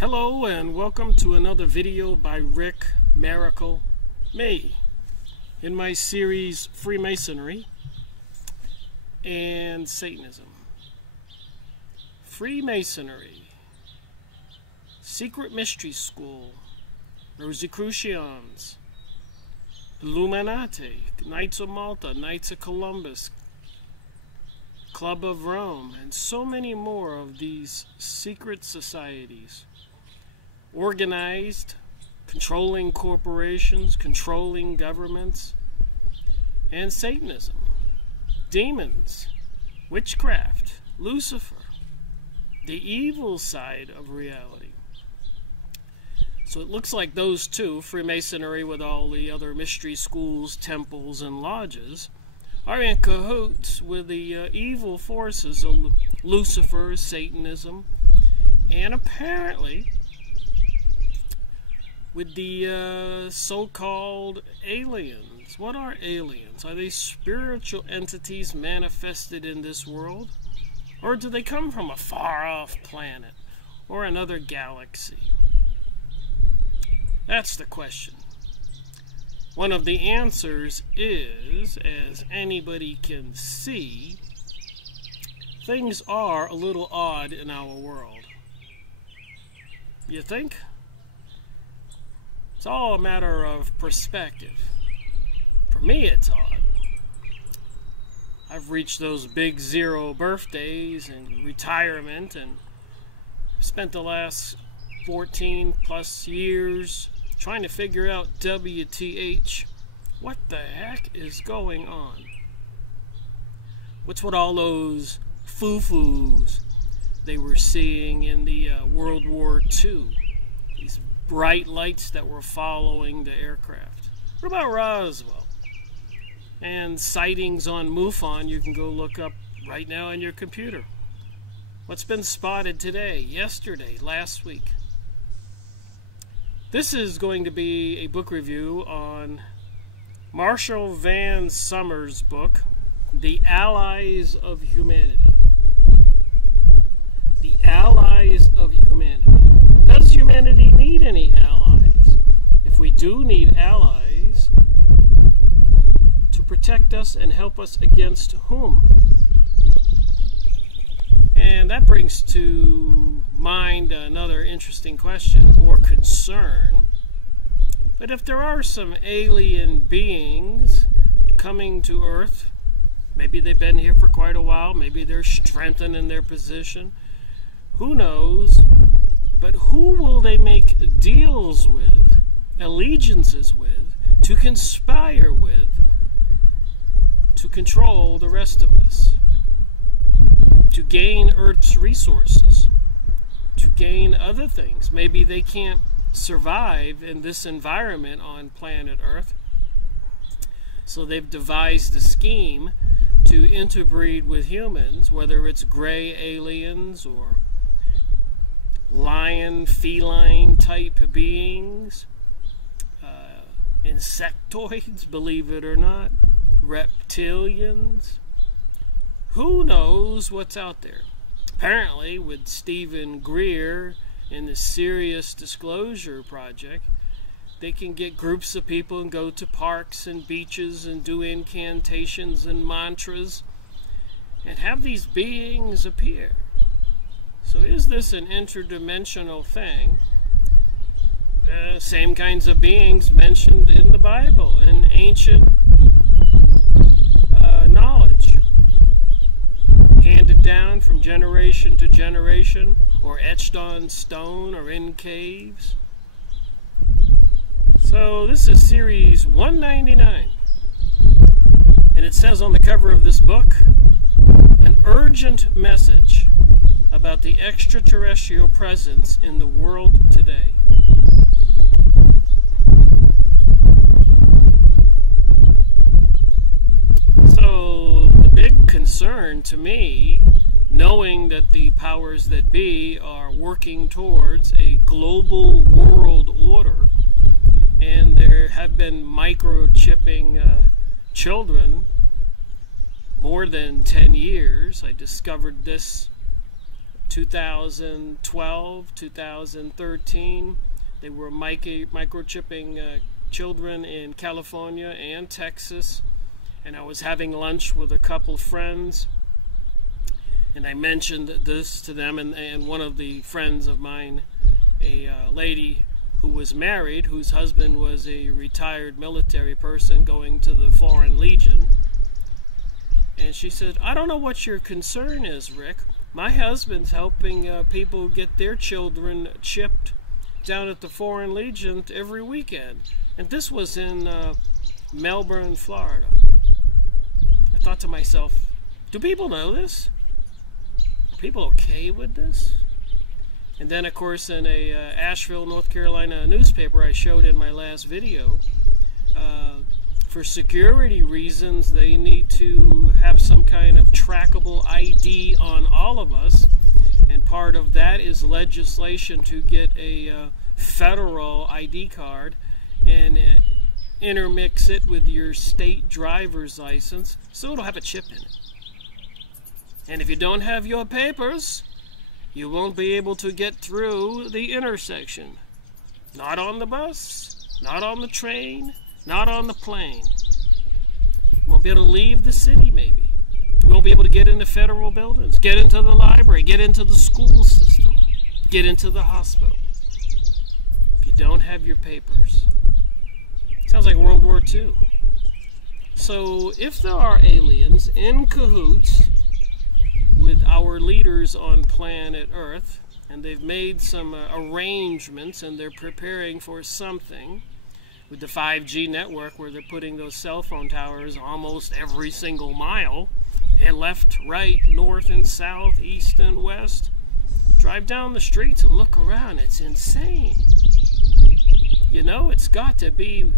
Hello and welcome to another video by Rick Miracle Me in my series Freemasonry and Satanism. Freemasonry, Secret Mystery School, Rosicrucians, Illuminati, Knights of Malta, Knights of Columbus, Club of Rome, and so many more of these secret societies. Organized, controlling corporations, controlling governments, and Satanism, demons, witchcraft, Lucifer, the evil side of reality. So it looks like those two, Freemasonry with all the other mystery schools, temples, and lodges, are in cahoots with the evil forces of Lucifer, Satanism, and apparently with the so-called aliens. What are aliens? Are they spiritual entities manifested in this world? Or do they come from a far-off planet or another galaxy? That's the question. One of the answers is, as anybody can see, things are a little odd in our world. You think? It's all a matter of perspective. For me, it's odd. I've reached those big 0 birthdays and retirement, and spent the last 14 plus years trying to figure out WTH, what the heck is going on? What's with all those foo-foos they were seeing in the World War II? These bright lights that were following the aircraft. What about Roswell? And sightings on MUFON you can go look up right now on your computer. What's been spotted today, yesterday, last week? This is going to be a book review on Marshall Van Summers' book, The Allies of Humanity. The Allies of Humanity. Does humanity need any allies? If we do need allies, to protect us and help us against whom? And that brings to mind another interesting question or concern. But if there are some alien beings coming to Earth, maybe they've been here for quite a while, maybe they're strengthening their position, who knows? But who will they make deals with, allegiances with, to conspire with, to control the rest of us? To gain Earth's resources, to gain other things. Maybe they can't survive in this environment on planet Earth, so they've devised a scheme to interbreed with humans, whether it's gray aliens or lion, feline type beings, insectoids, believe it or not, reptilians. Who knows what's out there? Apparently, with Stephen Greer in the Serious Disclosure Project, they can get groups of people and go to parks and beaches and do incantations and mantras and have these beings appear. So is this an interdimensional thing? Same kinds of beings mentioned in the Bible, in ancient knowledge, handed down from generation to generation, or etched on stone, or in caves. So this is series 199, and it says on the cover of this book, an urgent message about the extraterrestrial presence in the world today. So the big concern to me, knowing that the powers that be are working towards a global world order, and there have been microchipping children more than 10 years. I discovered this 2012, 2013. They were microchipping children in California and Texas. And I was having lunch with a couple friends, and I mentioned this to them, and one of the friends of mine, a lady who was married, whose husband was a retired military person going to the Foreign Legion, and she said, "I don't know what your concern is, Rick. My husband's helping people get their children chipped down at the Foreign Legion every weekend." And this was in Melbourne, Florida. I thought to myself, do people know this? Are people okay with this? And then, of course, in a Asheville, North Carolina newspaper I showed in my last video, for security reasons, they need to have some kind of trackable ID on all of us. And part of that is legislation to get a federal ID card and intermix it with your state driver's license so it'll have a chip in it. And if you don't have your papers, you won't be able to get through the intersection. Not on the bus, not on the train, not on the plane. You won't be able to leave the city, maybe. You won't be able to get into federal buildings, get into the library, get into the school system, get into the hospital. If you don't have your papers. Sounds like World War II. So if there are aliens in cahoots with our leaders on planet Earth, and they've made some arrangements and they're preparing for something with the 5G network where they're putting those cell phone towers almost every single mile, and left, right, north and south, east and west, drive down the streets and look around. It's insane. You know, it's got to be,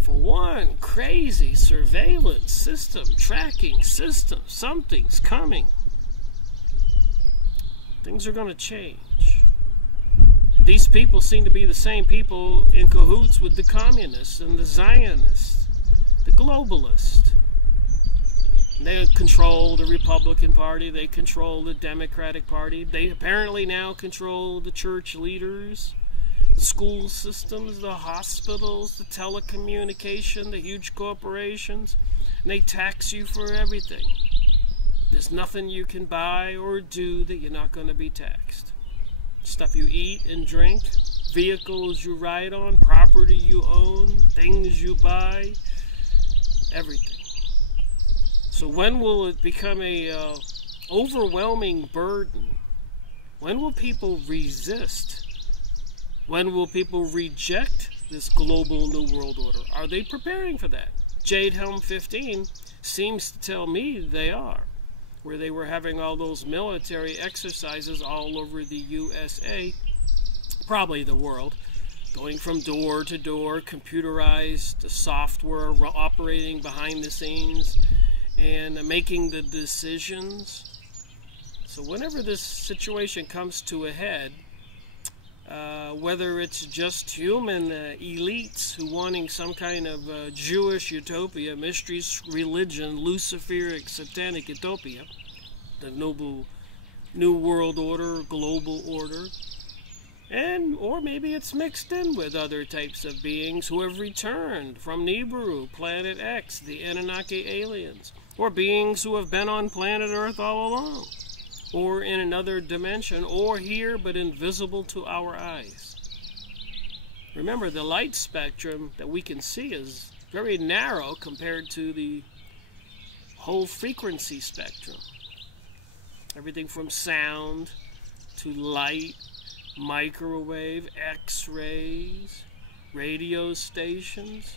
for one, crazy surveillance system, tracking system. Something's coming. Things are going to change. And these people seem to be the same people in cahoots with the communists and the Zionists, the globalists. And they control the Republican Party. They control the Democratic Party. They apparently now control the church leaders, the school systems, the hospitals, the telecommunication, the huge corporations, and they tax you for everything. There's nothing you can buy or do that you're not going to be taxed. Stuff you eat and drink, vehicles you ride on, property you own, things you buy, everything. So when will it become a overwhelming burden? When will people resist? When will people reject this global New World Order? Are they preparing for that? Jade Helm 15 seems to tell me they are, where they were having all those military exercises all over the USA, probably the world, going from door to door, computerized software operating behind the scenes, and making the decisions. So whenever this situation comes to a head, whether it's just human elites who wanting some kind of Jewish utopia, mystery religion, Luciferic satanic utopia, the noble New World Order, global order, or maybe it's mixed in with other types of beings who have returned from Nibiru, Planet X, the Anunnaki aliens, or beings who have been on planet Earth all along, or in another dimension, or here but invisible to our eyes. Remember, the light spectrum that we can see is very narrow compared to the whole frequency spectrum. Everything from sound to light, microwave, X-rays, radio stations,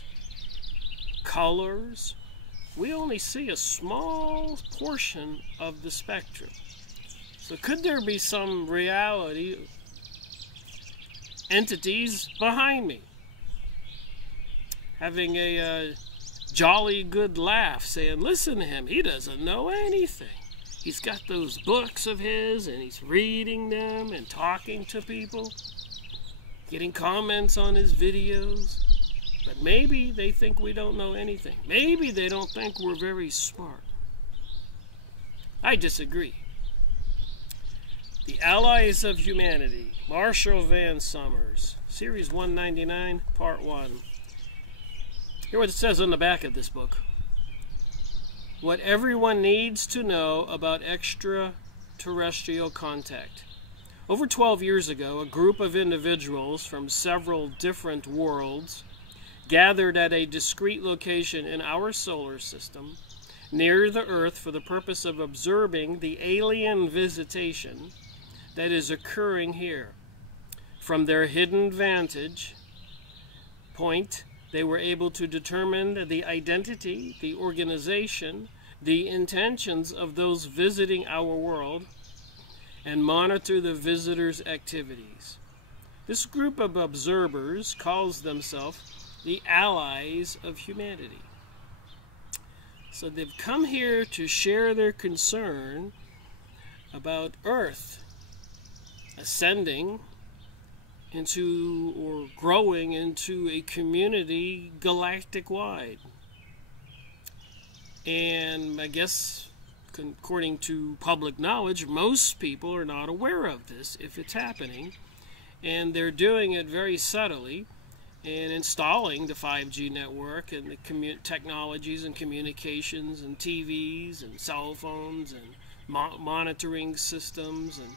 colors. We only see a small portion of the spectrum. So could there be some reality entities behind me having a jolly good laugh, saying, listen to him, he doesn't know anything. He's got those books of his and he's reading them and talking to people, getting comments on his videos. But maybe they think we don't know anything. Maybe they don't think we're very smart. I disagree. The Allies of Humanity, Marshall Van Summers, Series 199, Part 1. Here's what it says on the back of this book. What everyone needs to know about extraterrestrial contact. Over 12 years ago, a group of individuals from several different worlds gathered at a discrete location in our solar system near the Earth for the purpose of observing the alien visitation that is occurring here. From their hidden vantage point, they were able to determine the identity, the organization, the intentions of those visiting our world, and monitor the visitors' activities. This group of observers calls themselves the Allies of Humanity. So they've come here to share their concern about Earth ascending into or growing into a community galactic-wide. And I guess, according to public knowledge, most people are not aware of this if it's happening. And they're doing it very subtly and installing the 5G network and the technologies and communications and TVs and cell phones and monitoring systems and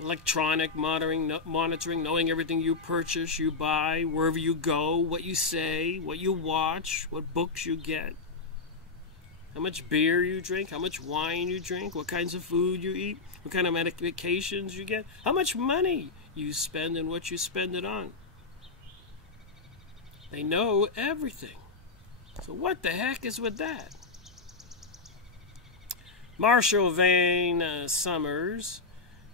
electronic monitoring, knowing everything you purchase, you buy, wherever you go, what you say, what you watch, what books you get, how much beer you drink, how much wine you drink, what kinds of food you eat, what kind of medications you get, how much money you spend and what you spend it on. They know everything. So what the heck is with that? Marshall Van Summers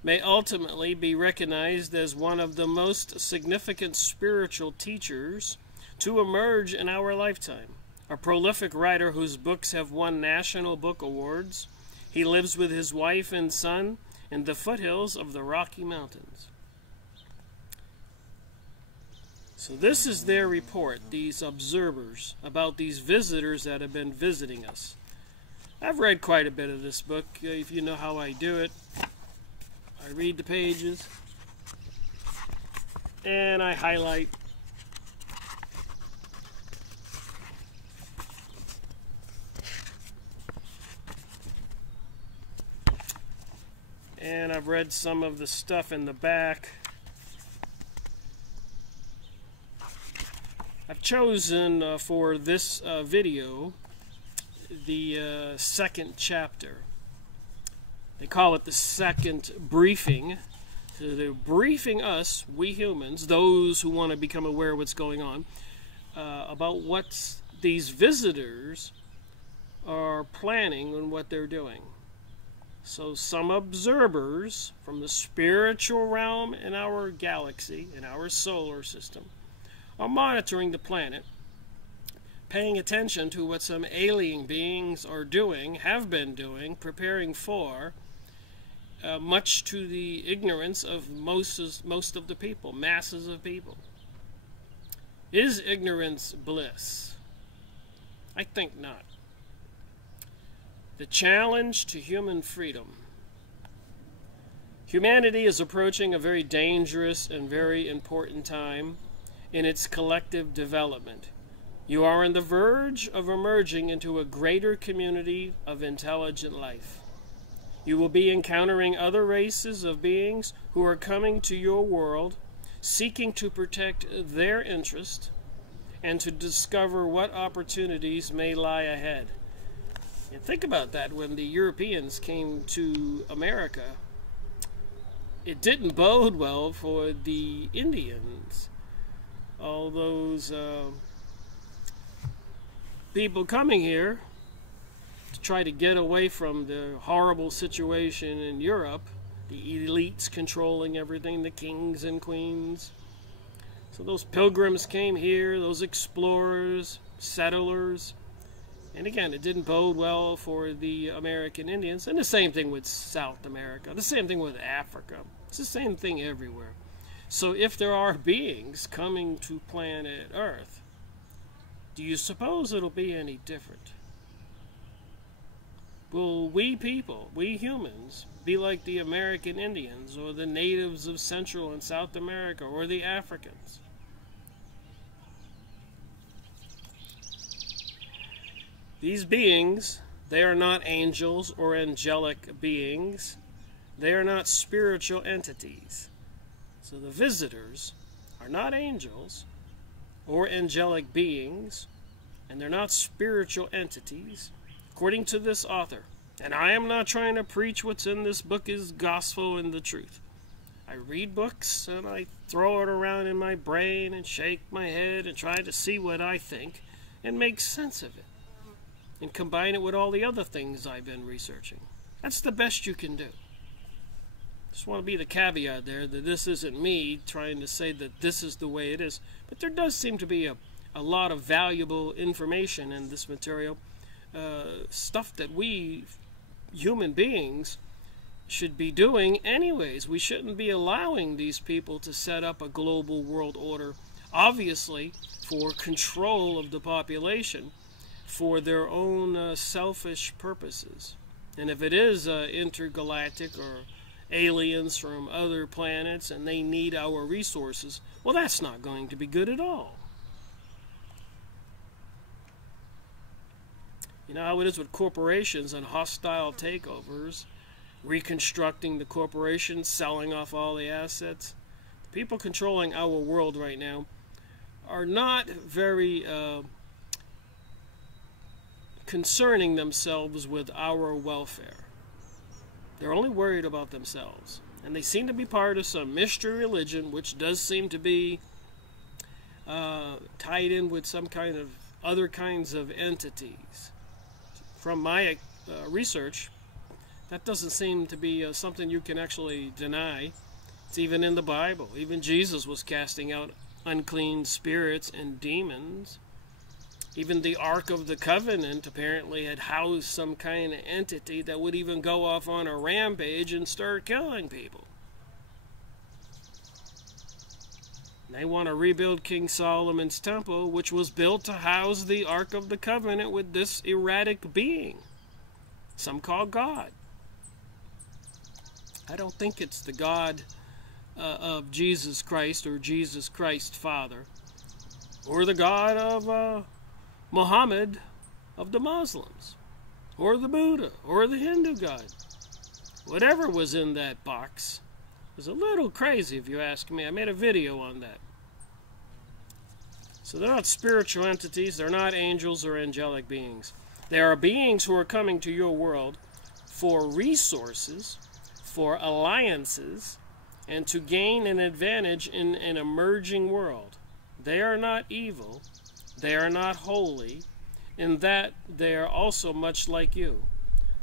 may ultimately be recognized as one of the most significant spiritual teachers to emerge in our lifetime. A prolific writer whose books have won national book awards. He lives with his wife and son in the foothills of the Rocky Mountains. So this is their report, these observers, about these visitors that have been visiting us. I've read quite a bit of this book, if you know how I do it. I read the pages, and I highlight. And I've read some of the stuff in the back. I've chosen for this video the second chapter. They call it the second briefing. So they're briefing us, we humans, those who want to become aware of what's going on, about what these visitors are planning and what they're doing. So some observers from the spiritual realm in our galaxy, in our solar system, are monitoring the planet, paying attention to what some alien beings are doing, have been doing, preparing for, much to the ignorance of most of the people, masses of people. Is ignorance bliss? I think not. The challenge to human freedom. Humanity is approaching a very dangerous and very important time in its collective development. You are on the verge of emerging into a greater community of intelligent life. You will be encountering other races of beings who are coming to your world, seeking to protect their interest and to discover what opportunities may lie ahead. And think about that. When the Europeans came to America, it didn't bode well for the Indians. All those people coming here to try to get away from the horrible situation in Europe, the elites controlling everything, the kings and queens. So those pilgrims came here, those explorers, settlers, and again, it didn't bode well for the American Indians. And the same thing with South America, the same thing with Africa. It's the same thing everywhere. So if there are beings coming to planet Earth, do you suppose it'll be any different? Will we people, we humans, be like the American Indians or the natives of Central and South America or the Africans? These beings, they are not angels or angelic beings. They are not spiritual entities. So the visitors are not angels or angelic beings, and they're not spiritual entities, according to this author. And I am not trying to preach what's in this book is gospel and the truth. I read books and I throw it around in my brain and shake my head and try to see what I think and make sense of it and combine it with all the other things I've been researching. That's the best you can do. Just want to be the caveat there that this isn't me trying to say that this is the way it is. But there does seem to be a lot of valuable information in this material. Stuff that we human beings should be doing anyways. We shouldn't be allowing these people to set up a global world order, obviously for control of the population, for their own selfish purposes. And if it is intergalactic or aliens from other planets and they need our resources, well, that's not going to be good at all. You know how it is with corporations and hostile takeovers, reconstructing the corporation, selling off all the assets. The people controlling our world right now are not very concerning themselves with our welfare. They're only worried about themselves. And they seem to be part of some mystery religion, which does seem to be tied in with some kind of other kinds of entities. From my research, that doesn't seem to be something you can actually deny. It's even in the Bible. Even Jesus was casting out unclean spirits and demons. Even the Ark of the Covenant apparently had housed some kind of entity that would even go off on a rampage and start killing people. They want to rebuild King Solomon's temple, which was built to house the Ark of the Covenant with this erratic being, some call God. I don't think it's the God of Jesus Christ or Jesus Christ Father, or the God of Muhammad of the Muslims, or the Buddha, or the Hindu God. Whatever was in that box was a little crazy, if you ask me. I made a video on that. So they're not spiritual entities. They're not angels or angelic beings. They are beings who are coming to your world for resources, for alliances, and to gain an advantage in an emerging world. They are not evil. They are not holy, in that they are also much like you.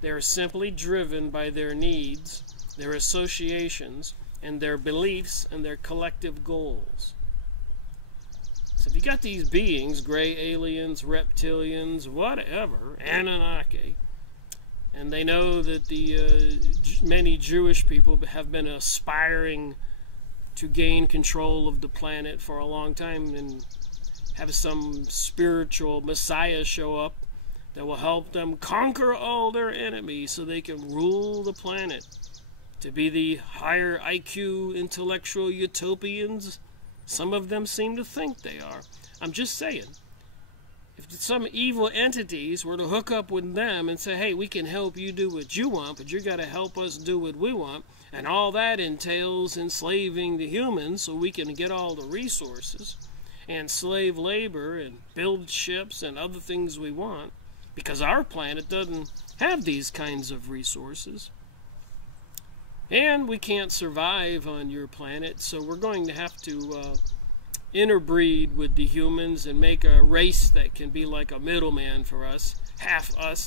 They are simply driven by their needs, their associations, and their beliefs and their collective goals. So if you got these beings, gray aliens, reptilians, whatever, Anunnaki, and they know that the many Jewish people have been aspiring to gain control of the planet for a long time and have some spiritual messiah show up that will help them conquer all their enemies so they can rule the planet, to be the higher IQ intellectual utopians some of them seem to think they are. I'm just saying, if some evil entities were to hook up with them and say, hey, we can help you do what you want, but you got to help us do what we want, and all that entails enslaving the humans so we can get all the resources and slave labor and build ships and other things we want, because our planet doesn't have these kinds of resources. And we can't survive on your planet, so we're going to have to interbreed with the humans and make a race that can be like a middleman for us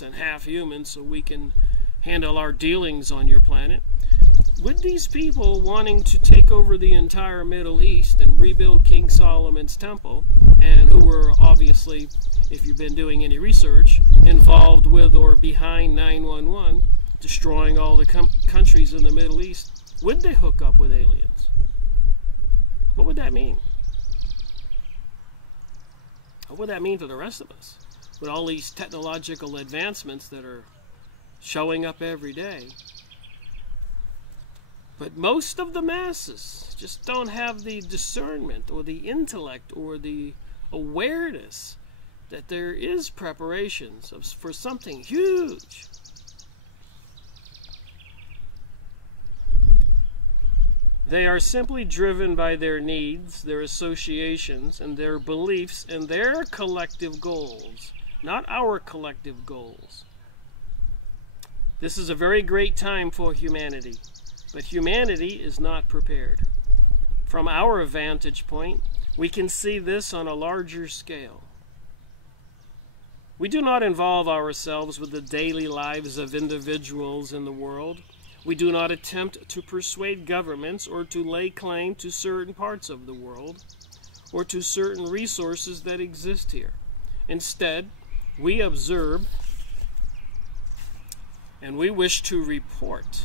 and half human, so we can handle our dealings on your planet. With these people wanting to take over the entire Middle East and rebuild King Solomon's temple, and who were obviously, if you've been doing any research, involved with or behind 9/11, destroying all the countries in the Middle East, would they hook up with aliens? What would that mean? What would that mean for the rest of us? With all these technological advancements that are showing up every day. But most of the masses just don't have the discernment or the intellect or the awareness that there is preparations for something huge. They are simply driven by their needs, their associations, and their beliefs and their collective goals, not our collective goals. This is a very great time for humanity, but humanity is not prepared. From our vantage point, we can see this on a larger scale. We do not involve ourselves with the daily lives of individuals in the world. We do not attempt to persuade governments or to lay claim to certain parts of the world or to certain resources that exist here. Instead, we observe and we wish to report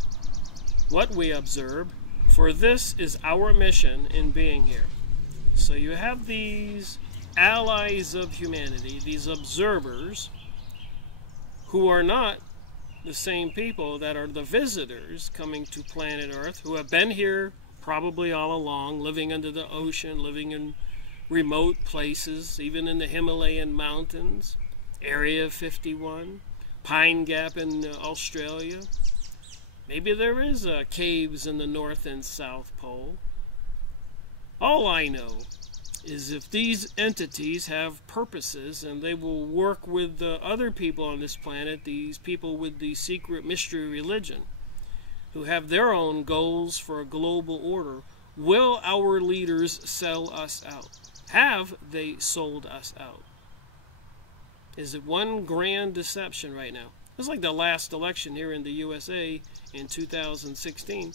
what we observe, for this is our mission in being here. So you have these allies of humanity, these observers, who are not the same people that are the visitors coming to planet Earth, who have been here probably all along, living under the ocean, living in remote places, even in the Himalayan mountains, Area 51, Pine Gap in Australia. Maybe there is caves in the North and South Pole. All I know is if these entities have purposes and they will work with other people on this planet, these people with the secret mystery religion, who have their own goals for a global order, will our leaders sell us out? Have they sold us out? Is it one grand deception right now? It's like the last election here in the USA in 2016,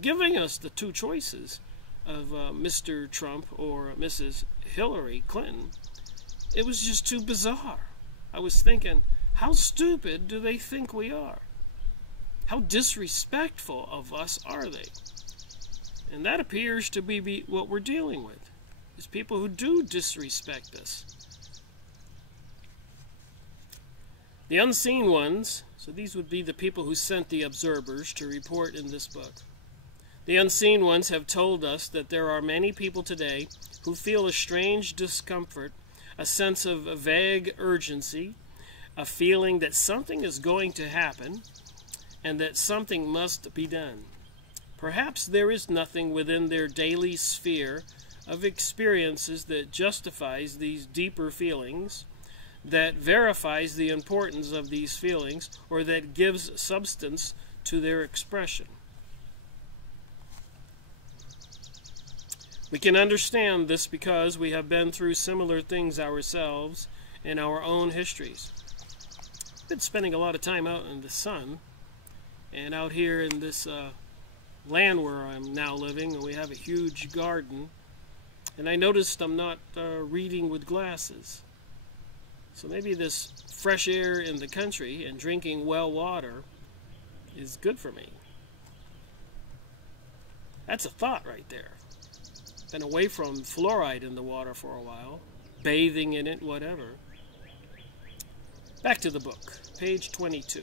giving us the two choices of Mr. Trump or Mrs. Hillary Clinton. It was just too bizarre. I was thinking, how stupid do they think we are? How disrespectful of us are they? And that appears to be what we're dealing with, is people who do disrespect us. The unseen ones, so these would be the people who sent the observers to report in this book. The unseen ones have told us that there are many people today who feel a strange discomfort, a sense of a vague urgency, a feeling that something is going to happen and that something must be done. Perhaps there is nothing within their daily sphere of experiences that justifies these deeper feelings, that verifies the importance of these feelings, or that gives substance to their expression. We can understand this because we have been through similar things ourselves in our own histories. I've been spending a lot of time out in the sun, and out here in this land where I'm now living, and we have a huge garden, and I noticed I'm not reading with glasses. So maybe this fresh air in the country and drinking well water is good for me. That's a thought right there. Been away from fluoride in the water for a while, bathing in it, whatever. Back to the book, page 22.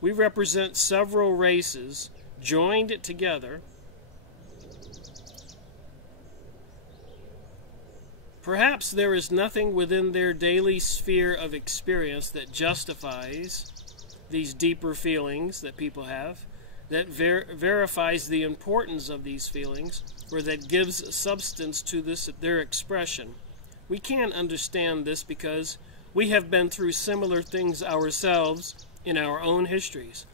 We represent several races joined together. Perhaps there is nothing within their daily sphere of experience that justifies these deeper feelings that people have, that verifies the importance of these feelings, or that gives substance to their expression. We can't understand this because we have been through similar things ourselves in our own histories.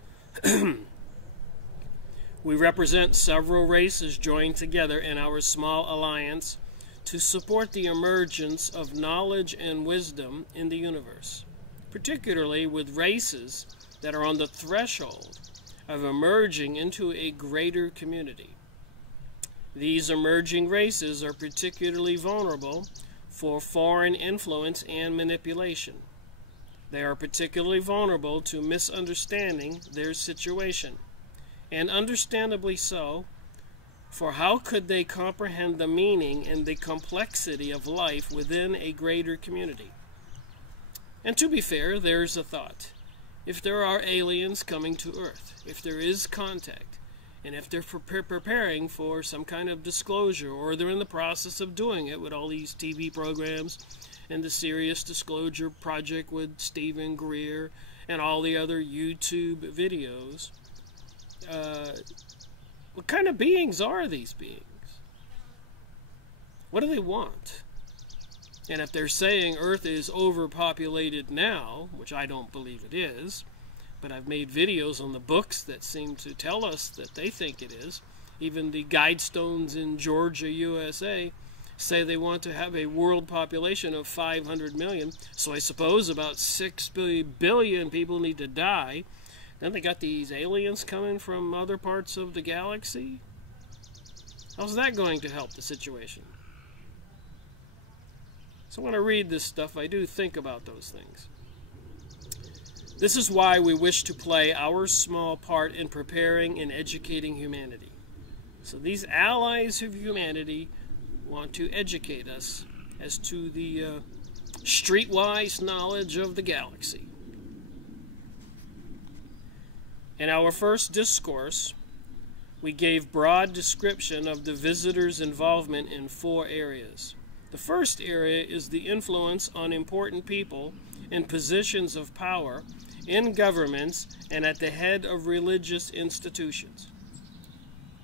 We represent several races joined together in our small alliance to support the emergence of knowledge and wisdom in the universe, particularly with races that are on the threshold of emerging into a greater community. These emerging races are particularly vulnerable for foreign influence and manipulation. They are particularly vulnerable to misunderstanding their situation, and understandably so, for how could they comprehend the meaning and the complexity of life within a greater community? And to be fair, there's a thought. if there are aliens coming to Earth, if there is contact, and if they're preparing for some kind of disclosure, or they're in the process of doing it with all these TV programs and the Serious Disclosure Project with Stephen Greer and all the other YouTube videos. What kind of beings are these beings? What do they want? And if they're saying Earth is overpopulated now, which I don't believe it is, but I've made videos on the books that seem to tell us that they think it is. Even the Guidestones in Georgia, USA, say they want to have a world population of 500 million. So I suppose about 6 billion people need to die. Then they got these aliens coming from other parts of the galaxy. How's that going to help the situation? So when I read this stuff, I do think about those things. This is why we wish to play our small part in preparing and educating humanity. So these allies of humanity want to educate us as to the streetwise knowledge of the galaxy. In our first discourse, we gave broad description of the visitor's involvement in 4 areas. The first area is the influence on important people in positions of power, in governments, and at the head of religious institutions.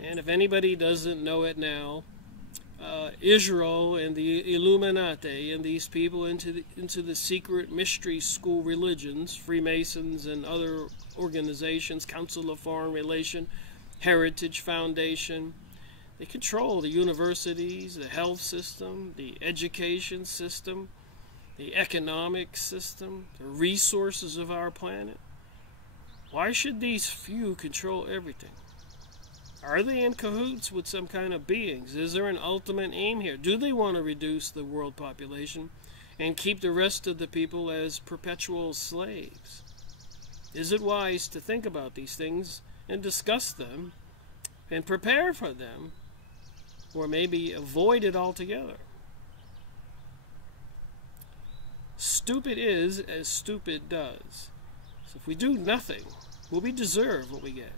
And if anybody doesn't know it now, Israel and the Illuminati and these people into the secret mystery school religions, Freemasons and other organizations, Council of Foreign Relations, Heritage Foundation, they control the universities, the health system, the education system, the economic system, the resources of our planet. Why should these few control everything? Are they in cahoots with some kind of beings? Is there an ultimate aim here? Do they want to reduce the world population and keep the rest of the people as perpetual slaves? Is it wise to think about these things and discuss them and prepare for them, or maybe avoid it altogether? Stupid is as stupid does. So if we do nothing, will we deserve what we get?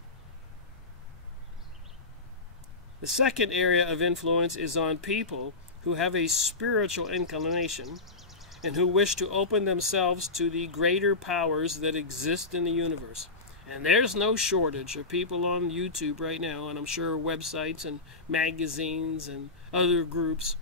The second area of influence is on people who have a spiritual inclination and who wish to open themselves to the greater powers that exist in the universe. And there's no shortage of people on YouTube right now, and I'm sure websites and magazines and other groups,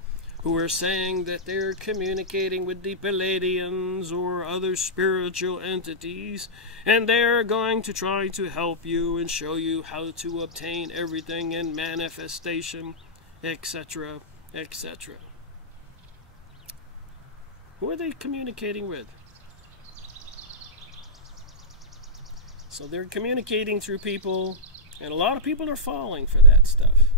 who are saying that they're communicating with the Palladians or other spiritual entities, and they're going to try to help you and show you how to obtain everything in manifestation, etc., etc. Who are they communicating with? So they're communicating through people, and a lot of people are falling for that stuff.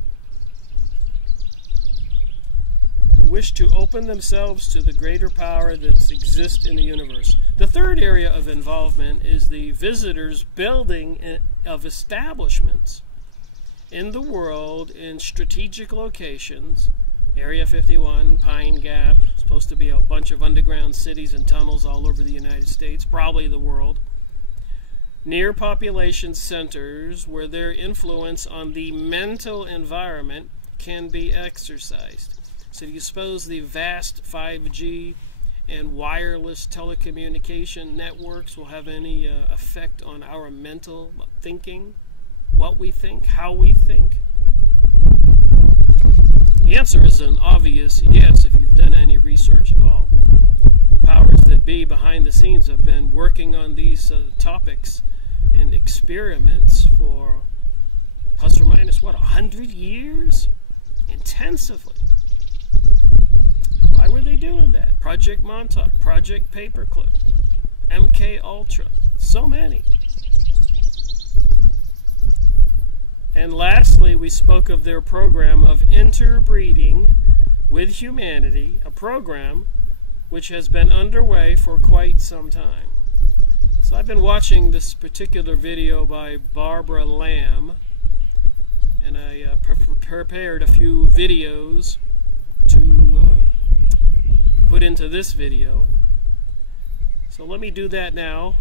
Wish to open themselves to the greater power that exists in the universe. The third area of involvement is the visitors' building of establishments in the world in strategic locations. Area 51, Pine Gap, supposed to be a bunch of underground cities and tunnels all over the United States, probably the world. Near population centers where their influence on the mental environment can be exercised. So do you suppose the vast 5G and wireless telecommunication networks will have any effect on our mental thinking, what we think, how we think? The answer is an obvious yes if you've done any research at all. Powers that be behind the scenes have been working on these topics and experiments for plus or minus, 100 years? Intensively. Why were they doing that? Project Montauk, Project Paperclip, MK Ultra, so many. And lastly, we spoke of their program of interbreeding with humanity, a program which has been underway for quite some time. So I've been watching this particular video by Barbara Lamb, and I prepared a few videos to put into this video. So let me do that now.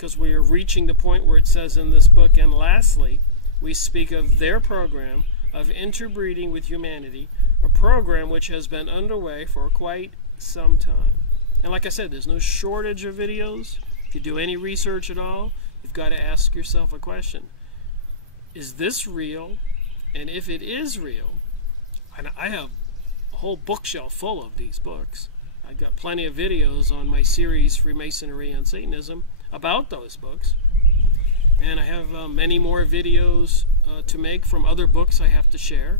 because we are reaching the point where it says in this book, and lastly, we speak of their program of interbreeding with humanity, a program which has been underway for quite some time. And like I said, there's no shortage of videos. If you do any research at all, you've got to ask yourself a question. Is this real? And if it is real, and I have a whole bookshelf full of these books. I've got plenty of videos on my series Freemasonry and Satanism about those books. And I have many more videos to make from other books I have to share.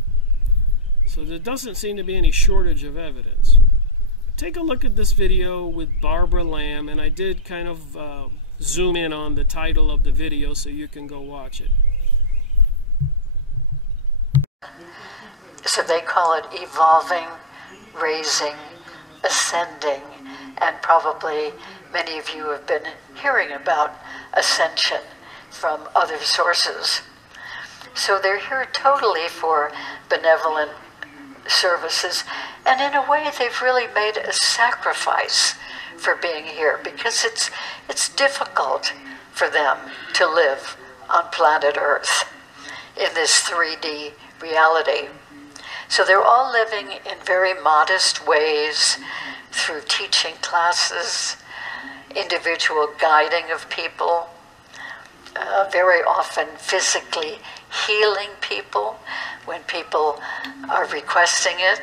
So there doesn't seem to be any shortage of evidence. Take a look at this video with Barbara Lamb, and I did kind of zoom in on the title of the video so you can go watch it. So they call it evolving, raising, ascending, and probably many of you have been hearing about ascension from other sources. So they're here totally for benevolent services, and in a way they've really made a sacrifice for being here, because it's difficult for them to live on planet Earth in this 3D reality. So they're all living in very modest ways through teaching classes, individual guiding of people, very often physically healing people when people are requesting it,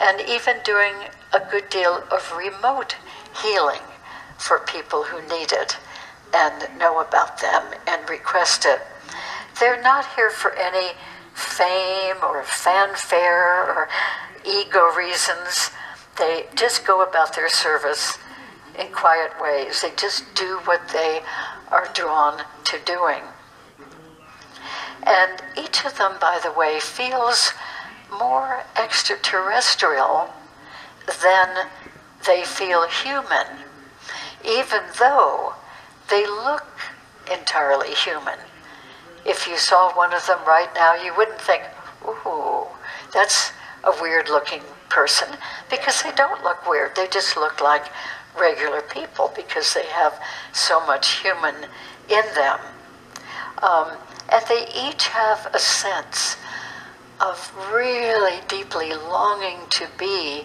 and even doing a good deal of remote healing for people who need it and know about them and request it. They're not here for any fame or fanfare or ego reasons. They just go about their service in quiet ways. They just do what they are drawn to doing. And each of them, by the way, feels more extraterrestrial than they feel human, even though they look entirely human. If you saw one of them right now, you wouldn't think, ooh, that's a weird-looking person, because they don't look weird. They just look like regular people because they have so much human in them. And they each have a sense of really deeply longing to be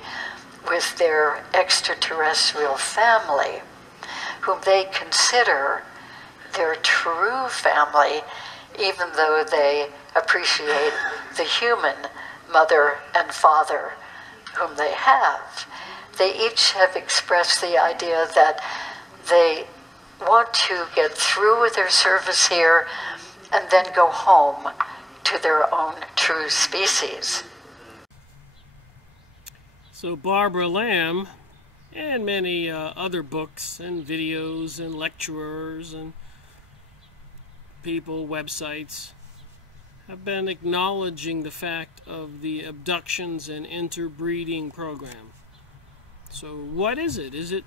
with their extraterrestrial family, whom they consider their true family, even though they appreciate the human mother and father whom they have. They each have expressed the idea that they want to get through with their service here and then go home to their own true species. So Barbara Lamb and many other books and videos and lecturers and people, websites, have been acknowledging the fact of the abductions and interbreeding program. So what is it? Is it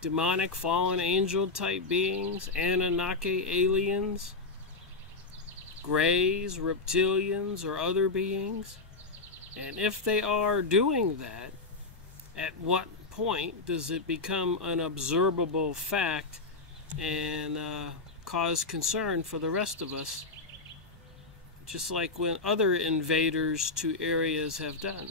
demonic fallen angel type beings, Anunnaki aliens, Greys, reptilians, or other beings? And if they are doing that, at what point does it become an observable fact and cause concern for the rest of us, just like when other invaders to areas have done?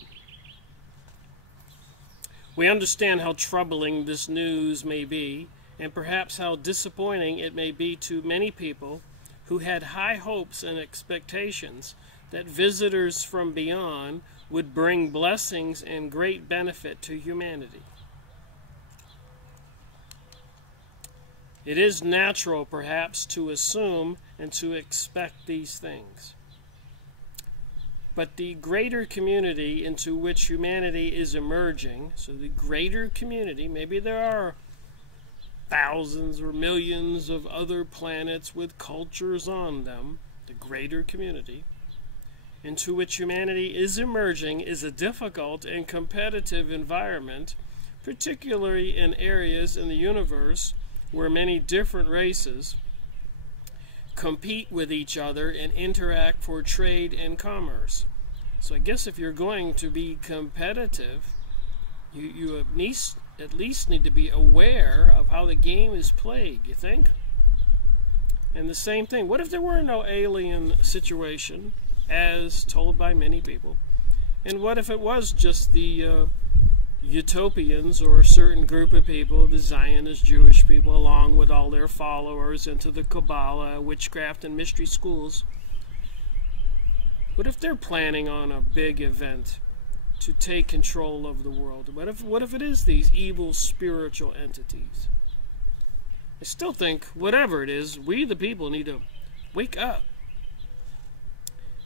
We understand how troubling this news may be, and perhaps how disappointing it may be to many people who had high hopes and expectations that visitors from beyond would bring blessings and great benefit to humanity. It is natural, perhaps, to assume and to expect these things. But the greater community into which humanity is emerging, so the greater community, maybe there are thousands or millions of other planets with cultures on them, the greater community into which humanity is emerging is a difficult and competitive environment, particularly in areas in the universe where many different races compete with each other and interact for trade and commerce. So I guess if you're going to be competitive, you at least need to be aware of how the game is played, you think? And the same thing, what if there were no alien situation, as told by many people? And what if it was just the utopians or a certain group of people, the Zionist Jewish people, along with all their followers into the Kabbalah, witchcraft, and mystery schools? What if they're planning on a big event to take control of the world? What if it is these evil spiritual entities? I still think, whatever it is, we the people need to wake up.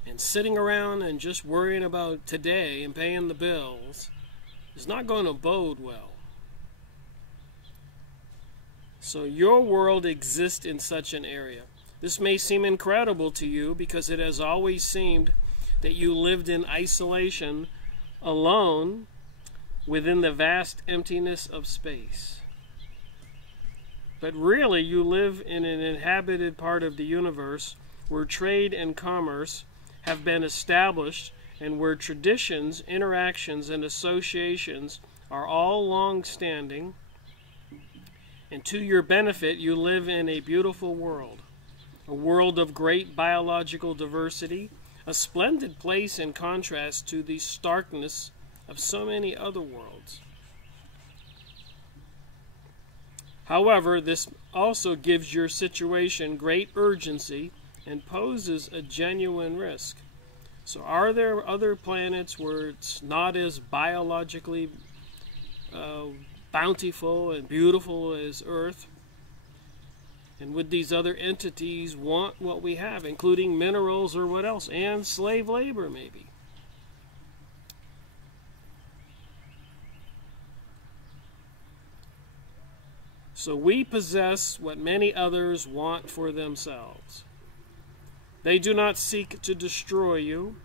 And sitting around and just worrying about today and paying the bills is not going to bode well. So your world exists in such an area. This may seem incredible to you because it has always seemed that you lived in isolation, alone, within the vast emptiness of space. But really, you live in an inhabited part of the universe where trade and commerce have been established and where traditions, interactions, and associations are all long-standing. And to your benefit, you live in a beautiful world, a world of great biological diversity, a splendid place in contrast to the starkness of so many other worlds. However, this also gives your situation great urgency and poses a genuine risk. So are there other planets where it's not as biologically bountiful and beautiful as Earth? And would these other entities want what we have, including minerals or what else, and slave labor maybe? So we possess what many others want for themselves. They do not seek to destroy you,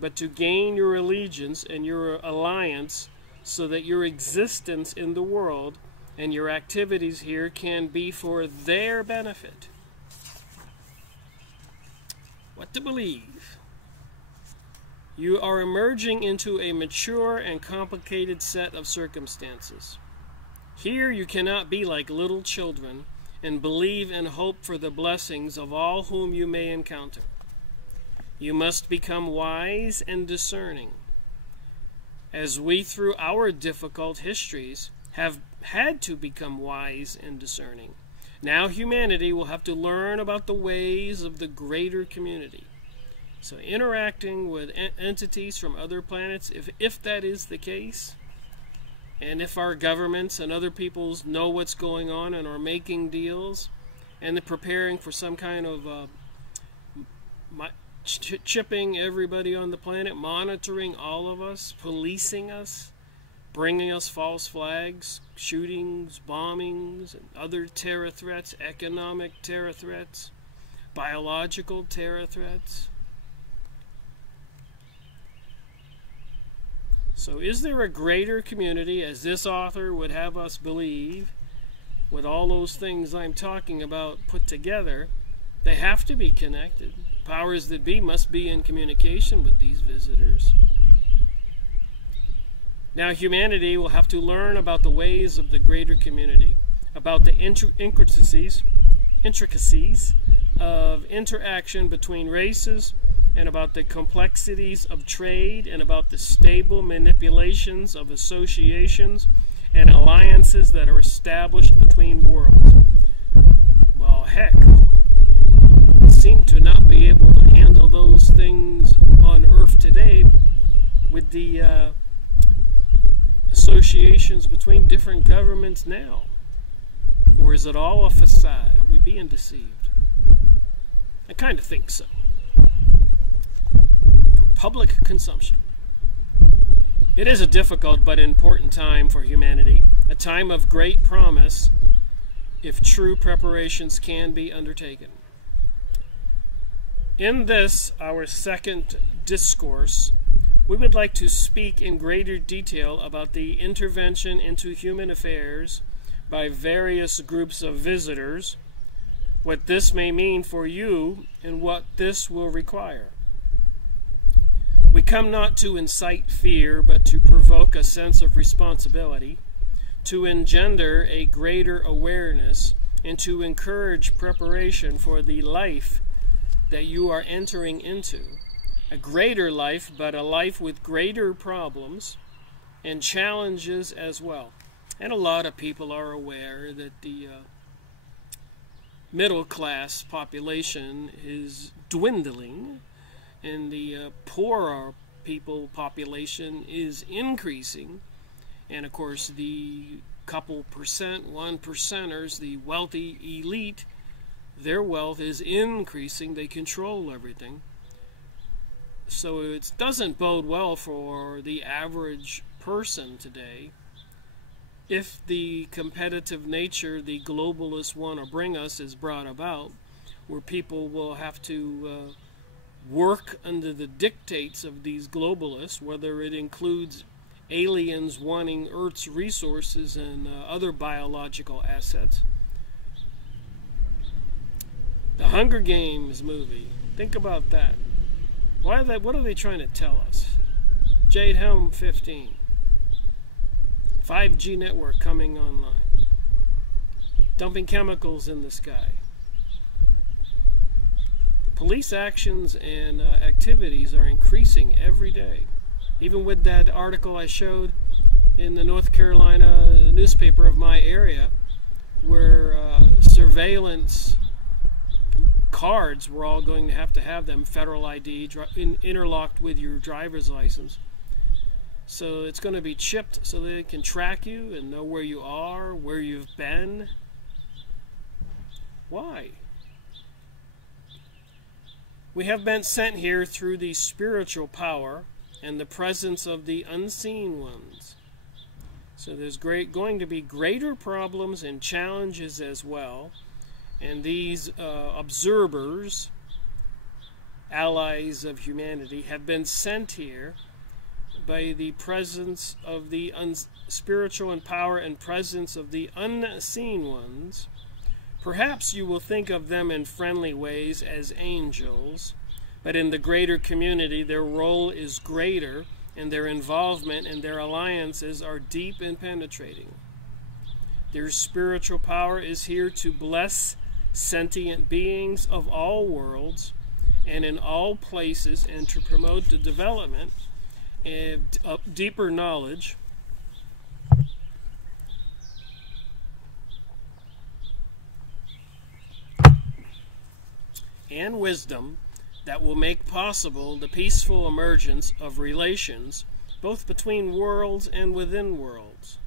but to gain your allegiance and your alliance so that your existence in the world and your activities here can be for their benefit. What to believe? You are emerging into a mature and complicated set of circumstances. Here you cannot be like little children and believe and hope for the blessings of all whom you may encounter. You must become wise and discerning. As we, through our difficult histories, have had to become wise and discerning, now humanity will have to learn about the ways of the greater community. So interacting with entities from other planets, if that is the case, and if our governments and other peoples know what's going on and are making deals and they're preparing for some kind of chipping everybody on the planet, monitoring all of us, policing us, bringing us false flags, shootings, bombings, and other terror threats, economic terror threats, biological terror threats. So is there a greater community, as this author would have us believe, with all those things I'm talking about put together? They have to be connected. Powers that be must be in communication with these visitors. Now humanity will have to learn about the ways of the greater community, about the intricacies of interaction between races, and about the complexities of trade, and about the stable manipulations of associations and alliances that are established between worlds. Well, heck, we seem to not be able to handle those things on Earth today with the associations between different governments now. Or is it all a facade? Are we being deceived? I kind of think so. Public consumption. It is a difficult but important time for humanity, a time of great promise if true preparations can be undertaken. In this, our second discourse, we would like to speak in greater detail about the intervention into human affairs by various groups of visitors, what this may mean for you, and what this will require. We come not to incite fear, but to provoke a sense of responsibility, to engender a greater awareness and to encourage preparation for the life that you are entering into. A greater life, but a life with greater problems and challenges as well. And a lot of people are aware that the middle class population is dwindling and the poorer people population is increasing. And of course the couple percent, 1%ers, the wealthy elite, their wealth is increasing. They control everything. So it doesn't bode well for the average person today. If the competitive nature the globalists want to bring us is brought about, where people will have to work under the dictates of these globalists, whether it includes aliens wanting Earth's resources and other biological assets. The Hunger Games movie, think about that. What are they trying to tell us? Jade Helm 15. 5G network coming online. Dumping chemicals in the sky. The police actions and activities are increasing every day. Even with that article I showed in the North Carolina newspaper of my area, where surveillance cards were all going to have them, federal ID, interlocked with your driver's license. So it's going to be chipped so they can track you and know where you are, where you've been. Why? We have been sent here through the spiritual power and the presence of the unseen ones. So there's going to be greater problems and challenges as well. And these observers, allies of humanity, have been sent here by the presence of the spiritual and power and presence of the unseen ones. Perhaps you will think of them in friendly ways as angels, but in the greater community their role is greater, and their involvement and their alliances are deep and penetrating. Their spiritual power is here to bless sentient beings of all worlds and in all places, and to promote the development of deeper knowledge and wisdom that will make possible the peaceful emergence of relations both between worlds and within worlds.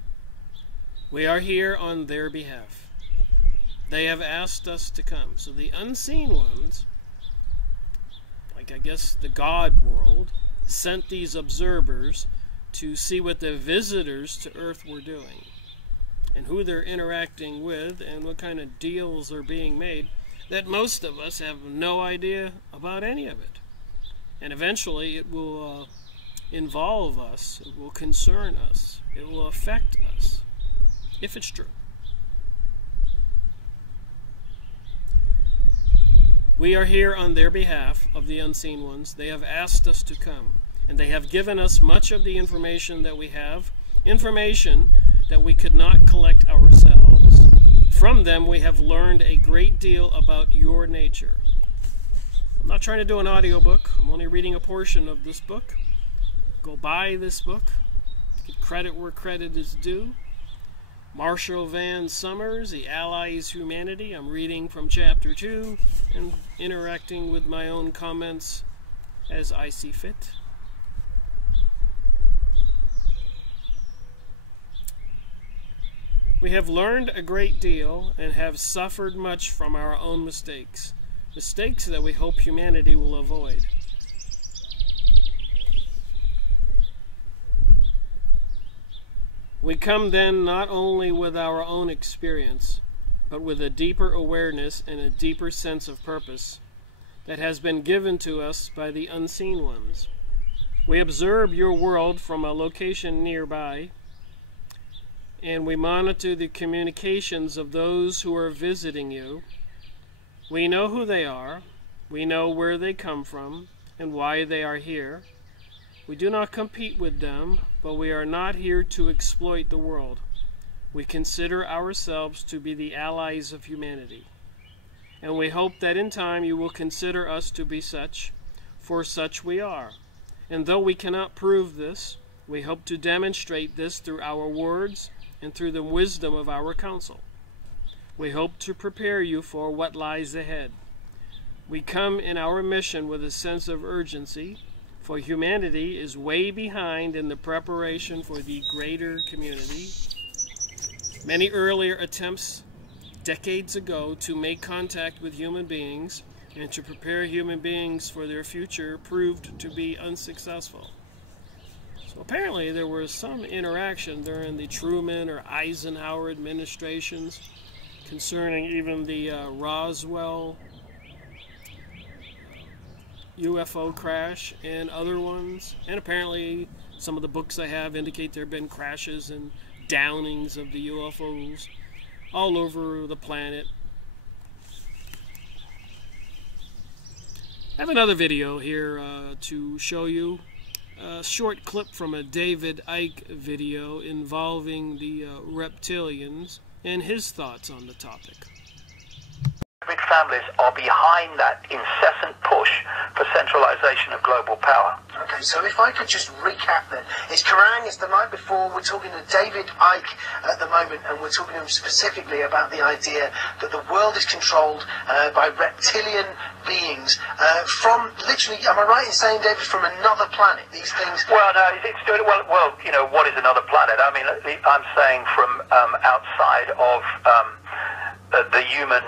We are here on their behalf. They have asked us to come. So the unseen ones, like I guess the God world, sent these observers to see what the visitors to Earth were doing and who they're interacting with and what kind of deals are being made that most of us have no idea about any of it. And eventually it will involve us, it will concern us, it will affect us, if it's true. We are here on their behalf of the unseen ones. They have asked us to come, and they have given us much of the information that we have, information that we could not collect ourselves. From them we have learned a great deal about your nature. I'm not trying to do an audiobook. I'm only reading a portion of this book. Go buy this book. Get credit where credit is due. Marshall Van Summers, The Allies Humanity. I'm reading from chapter 2 and interacting with my own comments as I see fit. We have learned a great deal and have suffered much from our own mistakes. Mistakes that we hope humanity will avoid. We come then not only with our own experience, but with a deeper awareness and a deeper sense of purpose that has been given to us by the unseen ones. We observe your world from a location nearby, and we monitor the communications of those who are visiting you. We know who they are, we know where they come from, and why they are here. We do not compete with them, but we are not here to exploit the world. we consider ourselves to be the allies of humanity, and we hope that in time you will consider us to be such, for such we are. And though we cannot prove this, we hope to demonstrate this through our words and through the wisdom of our counsel. We hope to prepare you for what lies ahead. We come in our mission with a sense of urgency, for humanity is way behind in the preparation for the greater community. Many earlier attempts decades ago to make contact with human beings and to prepare human beings for their future proved to be unsuccessful. So apparently there was some interaction during the Truman or Eisenhower administrations concerning even the Roswell UFO crash and other ones. And apparently some of the books I have indicate there have been crashes and downings of the UFOs all over the planet. I have another video here to show you a short clip from a David Icke video involving the reptilians and his thoughts on the topic. Big families are behind that incessant push for centralization of global power. Okay, so if I could just recap then. It's Kerrang, it's the night before, we're talking to David Icke at the moment, and we're talking to him specifically about the idea that the world is controlled by reptilian beings from, literally, am I right in saying, David, from another planet, these things? Well, no, well, you know, what is another planet? I mean, I'm saying from outside of the human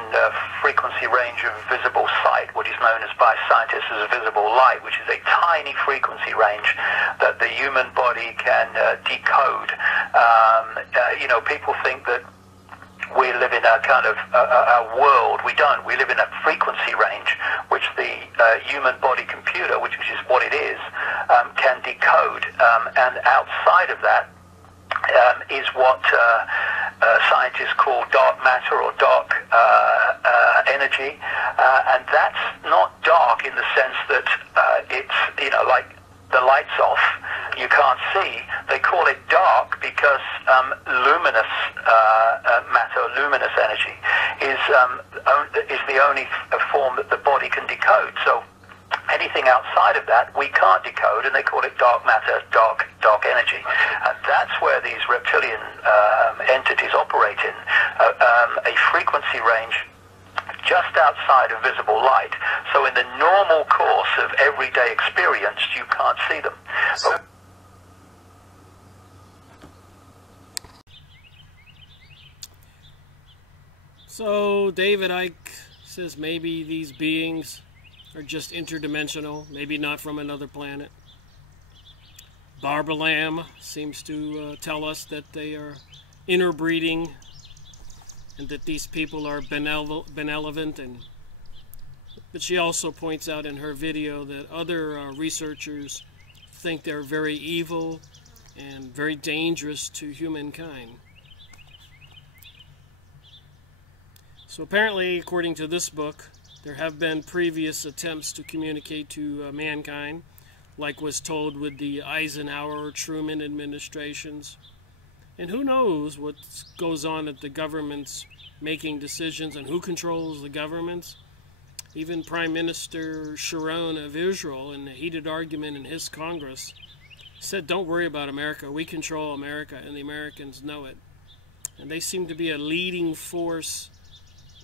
frequency range of visible sight, what is known as by scientists as visible light, which is a tiny frequency range that the human body can decode. You know, people think that we live in a kind of a world. We don't. We live in a frequency range which the human body computer, which is what it is, can decode. And outside of that is what scientists call dark matter or dark energy, and that's not dark in the sense that it's, you know, like the light's off, you can't see. They call it dark because luminous matter, luminous energy, is the only form that the body can decode. So anything outside of that we can't decode, and they call it dark matter, dark energy. And that's where these reptilian entities operate in, a frequency range just outside of visible light. So in the normal course of everyday experience, you can't see them. So David Icke says maybe these beings are just interdimensional, maybe not from another planet. Barbara Lamb seems to tell us that they are interbreeding and that these people are benevolent. But she also points out in her video that other researchers think they're very evil and very dangerous to humankind. So apparently, according to this book, there have been previous attempts to communicate to mankind, like was told with the Eisenhower or Truman administrations. And who knows what goes on at the governments making decisions and who controls the governments. Even Prime Minister Sharon of Israel, in a heated argument in his Congress, said, "Don't worry about America. We control America, and the Americans know it." And they seem to be a leading force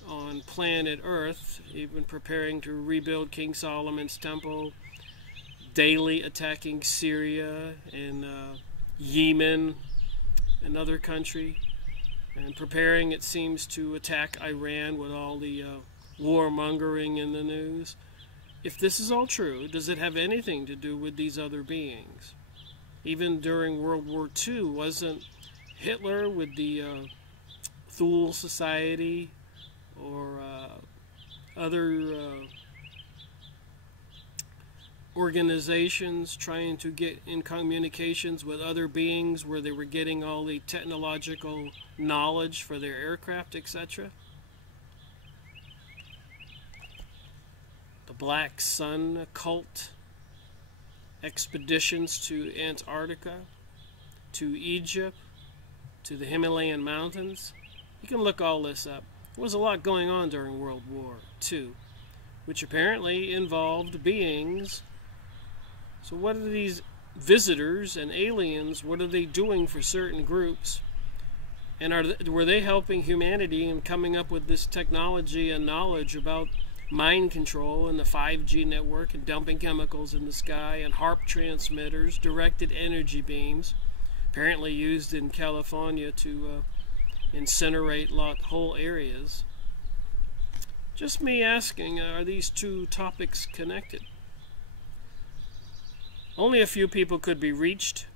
on planet Earth, even preparing to rebuild King Solomon's temple, daily attacking Syria and Yemen, another country, and preparing, it seems, to attack Iran with all the warmongering in the news. If this is all true, does it have anything to do with these other beings? Even during World War II, wasn't Hitler with the Thule Society or other organizations trying to get in communications with other beings where they were getting all the technological knowledge for their aircraft, etc.? The Black Sun cult expeditions to Antarctica, to Egypt, to the Himalayan mountains. You can look all this up. There was a lot going on during World War II, which apparently involved beings. So what are these visitors and aliens, what are they doing for certain groups? And were they helping humanity in coming up with this technology and knowledge about mind control and the 5G network and dumping chemicals in the sky and HARP transmitters, directed energy beams, apparently used in California to incinerate whole areas? Just me asking, are these two topics connected? Only a few people could be reached,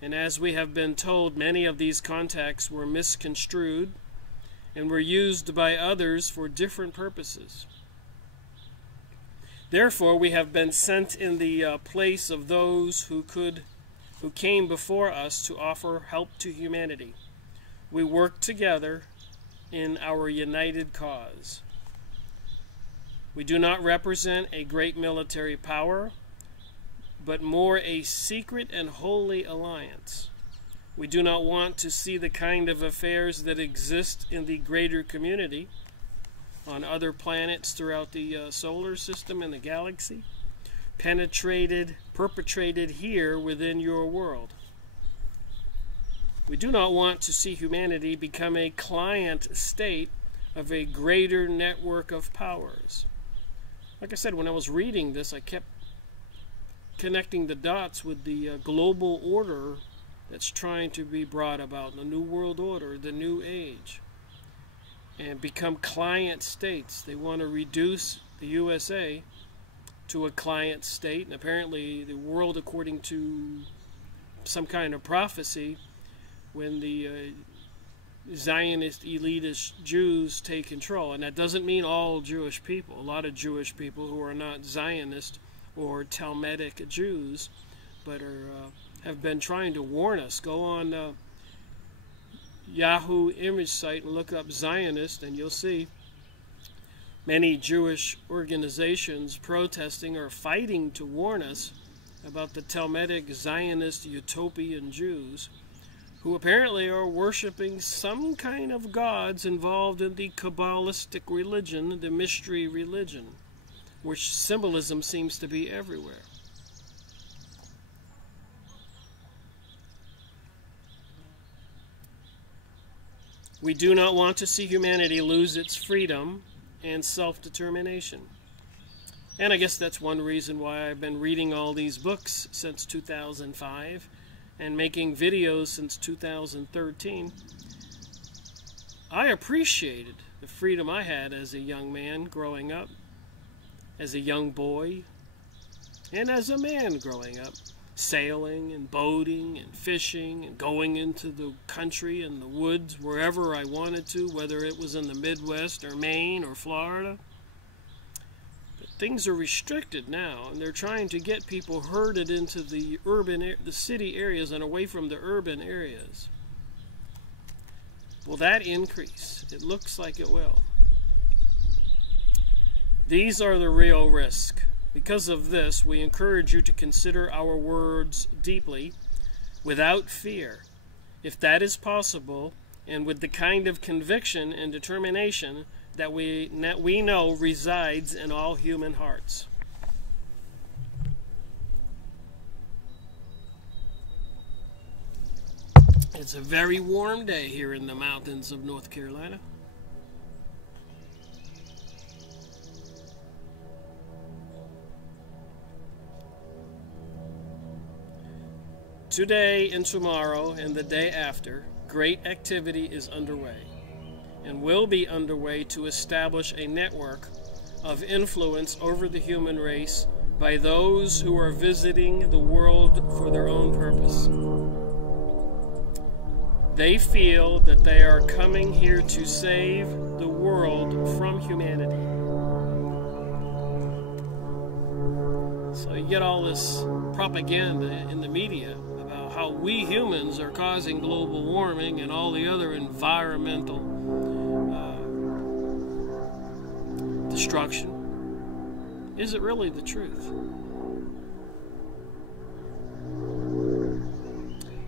and as we have been told, many of these contacts were misconstrued and were used by others for different purposes. Therefore, we have been sent in the place of those who came before us to offer help to humanity. We work together in our united cause. We do not represent a great military power, but more a secret and holy alliance. We do not want to see the kind of affairs that exist in the greater community on other planets throughout the solar system and the galaxy, perpetrated here within your world. We do not want to see humanity become a client state of a greater network of powers. Like I said, when I was reading this, I kept connecting the dots with the global order that's trying to be brought about, the New World Order, the New Age, and become client states. They want to reduce the USA to a client state, and apparently the world, according to some kind of prophecy, when the Zionist elitist Jews take control. And that doesn't mean all Jewish people. A lot of Jewish people who are not Zionist or Talmudic Jews, but have been trying to warn us. Go on Yahoo image site and look up Zionist, and you'll see many Jewish organizations protesting or fighting to warn us about the Talmudic Zionist utopian Jews, who apparently are worshiping some kind of gods involved in the Kabbalistic religion, the mystery religion, which symbolism seems to be everywhere. We do not want to see humanity lose its freedom and self-determination. And I guess that's one reason why I've been reading all these books since 2005 and making videos since 2013. I appreciated the freedom I had as a young man growing up, as a young boy, and as a man growing up, sailing and boating and fishing and going into the country and the woods wherever I wanted to, whether it was in the Midwest or Maine or Florida. But things are restricted now, and they're trying to get people herded into the city areas and away from the urban areas. Will that increase? It looks like it will. These are the real risks. Because of this, we encourage you to consider our words deeply, without fear, if that is possible, and with the kind of conviction and determination that we know resides in all human hearts. It's a very warm day here in the mountains of North Carolina. Today and tomorrow and the day after, great activity is underway and will be underway to establish a network of influence over the human race by those who are visiting the world for their own purpose. They feel that they are coming here to save the world from humanity. So you get all this propaganda in the media about how we humans are causing global warming and all the other environmental destruction. Is it really the truth?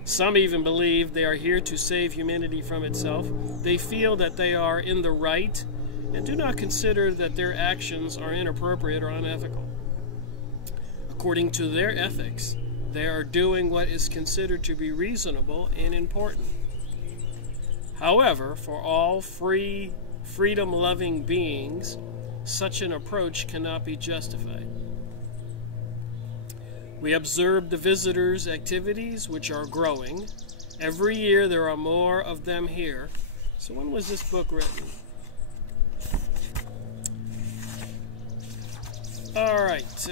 Some even believe they are here to save humanity from itself. They feel that they are in the right and do not consider that their actions are inappropriate or unethical. According to their ethics, they are doing what is considered to be reasonable and important. However, for all freedom-loving beings, such an approach cannot be justified. We observe the visitors' activities, which are growing. Every year there are more of them here. So when was this book written? Alright,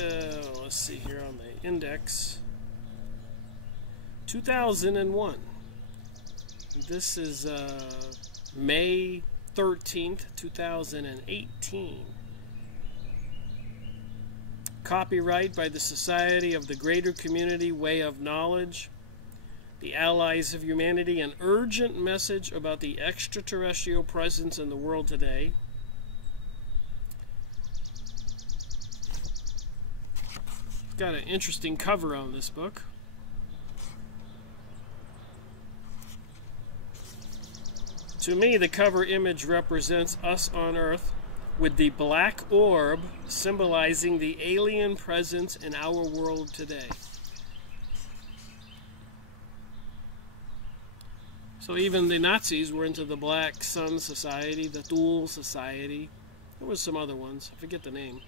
let's see here on the index. 2001. This is May 13th, 2018. Copyright by the Society of the Greater Community Way of Knowledge, the Allies of Humanity, an urgent message about the extraterrestrial presence in the world today. It's got an interesting cover on this book. To me, the cover image represents us on Earth, with the black orb symbolizing the alien presence in our world today. So even the Nazis were into the Black Sun Society, the Thule Society. There was some other ones, I forget the name.